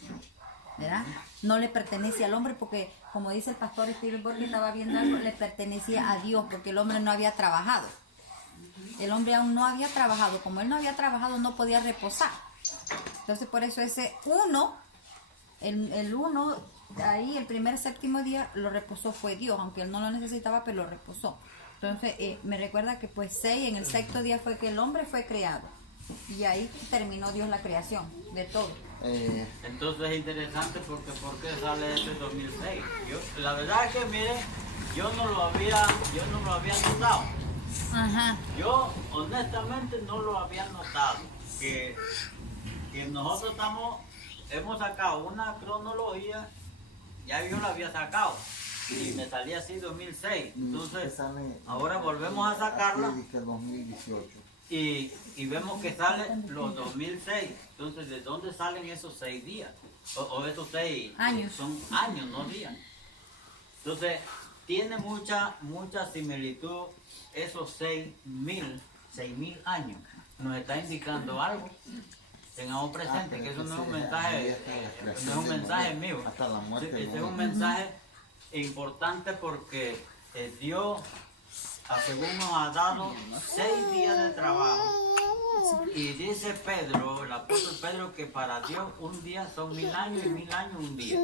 ¿verdad? No le pertenece al hombre porque, como dice el pastor Spielberg que estaba viendo algo, le pertenecía a Dios porque el hombre no había trabajado. El hombre aún no había trabajado. Como él no había trabajado, no podía reposar. Entonces, por eso ese 1, el 1, ahí el primer séptimo día lo reposó fue Dios, aunque él no lo necesitaba, pero lo reposó. Entonces, me recuerda que pues 6, en el sexto día fue que el hombre fue creado. Y ahí terminó Dios la creación de todo. Entonces es interesante porque ¿por qué sale este 2006? La verdad es que mire, yo no lo había notado. Ajá. Yo honestamente no lo había notado. Que nosotros hemos sacado una cronología, ya yo la había sacado. Y me salía así 2006. Entonces, ahora volvemos a sacarla. Dice 2018. Y vemos que salen los 2006. Entonces, ¿de dónde salen esos 6 días? O esos 6 Años. Son años, no días. Entonces, tiene mucha similitud esos 6.000 años. Nos está indicando algo. Tengamos presente que eso no es un mensaje, no es un mensaje mío. Hasta la muerte. Este es un mensaje importante porque Dios, según nos ha dado 6 días de trabajo. Y dice Pedro, el apóstol Pedro, que para Dios un día son 1000 años y 1000 años un día.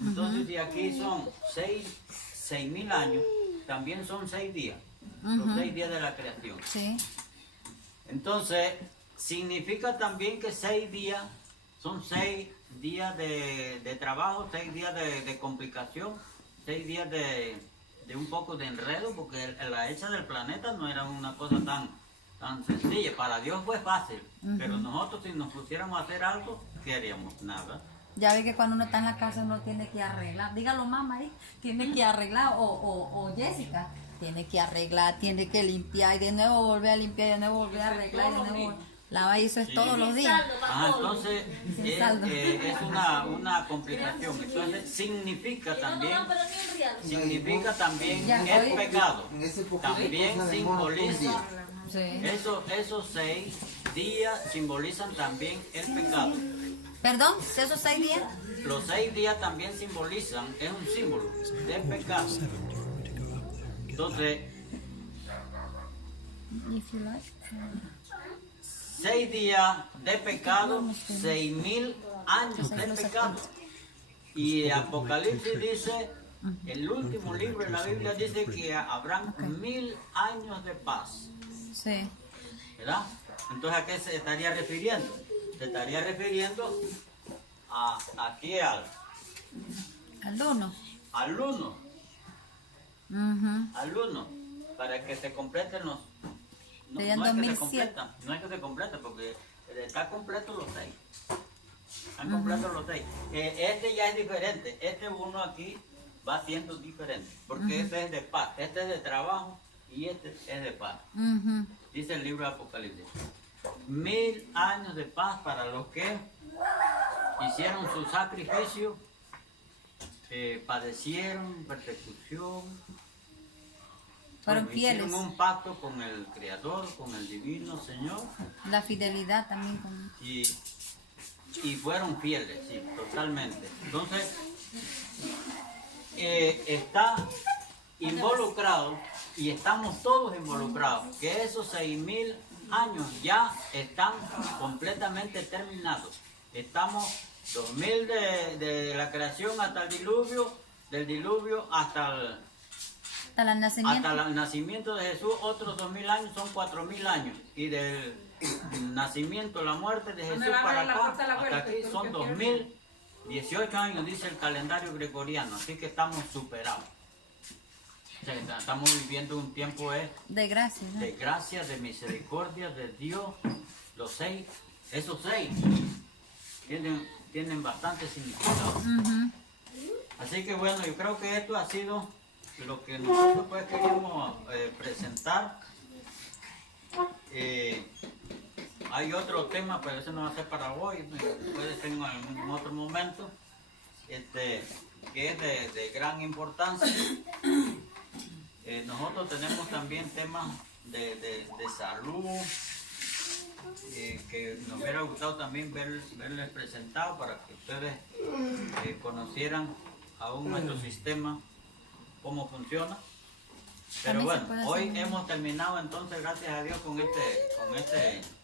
Entonces, de aquí son 6.000 años, también son 6 días. Los 6 días de la creación. Sí. Entonces, significa también que 6 días son 6 días de trabajo, 6 días de complicación, 6 días de un poco de enredo, porque la hecha del planeta no era una cosa tan sencilla. Para Dios fue fácil, pero nosotros si nos pusiéramos a hacer algo, ¿qué haríamos? Nada. Ya ve que cuando uno está en la casa uno tiene que arreglar. Dígalo mamá ahí, tiene que arreglar. O Jessica, tiene que arreglar, tiene que limpiar y de nuevo volver a limpiar y de nuevo volver a arreglar y de nuevo lavar. Y eso es todos los días. Entonces Sin saldo. es una complicación. Entonces significa también Ya, el oye. pecado. En ese poquito También cosa demora un simboliza, día. Sí. esos 6 días simbolizan también el pecado. Perdón, esos 6 días. Los 6 días también simbolizan, es un símbolo del pecado. Entonces, 6 días de pecado, 6.000 años de pecado. Y Apocalipsis dice, el último libro de la Biblia dice que habrán 1000 años de paz. Sí. ¿Verdad? Entonces, ¿a qué se estaría refiriendo? Se estaría refiriendo aquí al 1. Al 1, para que se completen los... No, Serían no es que se 2007. completan, no es que se completen, porque está completo los 6. Están completos los 6. Este ya es diferente, este 1 aquí va siendo diferente, porque este es de paz, este es de trabajo y este es de paz. Dice el libro de Apocalipsis. 1000 años de paz para los que hicieron su sacrificio, padecieron persecución, Fueron hicieron fieles. un pacto con el Creador, con el Divino Señor, La fidelidad también con... y fueron fieles, sí, totalmente. Entonces, está involucrado, y estamos todos involucrados, que esos 6000 años ya están completamente terminados. Estamos 2000 de la creación hasta el diluvio, del diluvio hasta el nacimiento. hasta el nacimiento de Jesús, otros 2000 años son 4000 años. Y del nacimiento, la muerte de Jesús para acá, hasta aquí son 2018 años, dice el calendario gregoriano. Así que estamos superados. O sea, estamos viviendo un tiempo De gracias. ¿no? de gracia, de misericordia, de Dios. Los 6, esos 6 tienen bastante significado. Ujú. Así que bueno, yo creo que esto ha sido lo que nosotros pues queríamos presentar. Hay otro tema, pero ese no va a ser para hoy, puede ser en algún otro momento, que es de gran importancia. Nosotros tenemos también temas de salud, que nos hubiera gustado también verles presentado para que ustedes conocieran aún nuestro sistema, cómo funciona. Pero También se bueno, puede hoy hacer hemos terminado entonces, gracias a Dios, con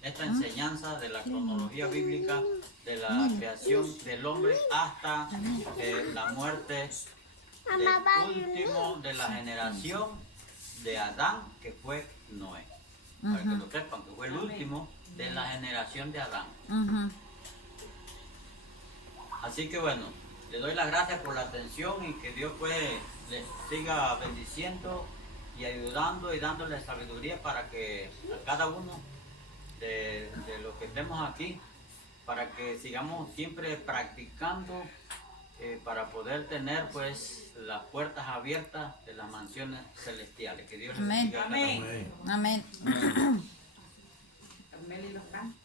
esta enseñanza de la cronología bíblica, de la creación del hombre hasta la muerte del último de la generación de Adán, que fue Noé. Para que lo sepan, que fue el último de la generación de Adán. Ujú. Así que bueno, le doy las gracias por la atención y que Dios pues les siga bendiciendo y ayudando y dándole sabiduría para que a cada uno de los que estemos aquí, para que sigamos siempre practicando para poder tener pues las puertas abiertas de las mansiones celestiales. Que Dios les Amén. bendiga a cada uno. Amén. Amén. Carmel y los cantos.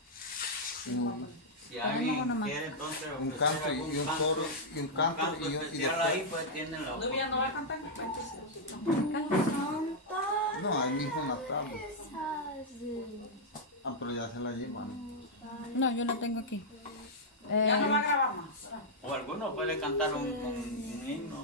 Si alguien Vamos nomás. quiere entonces Un ofrecer canto y algún un coro y un canto y especial después- ahí, pues tienen la Nubia no va a cantar. No, ahí mismo en la tabla. Ah, pero ya se la llevan. No, yo lo tengo aquí. Ya no va a grabar más. o alguno puede cantar un himno.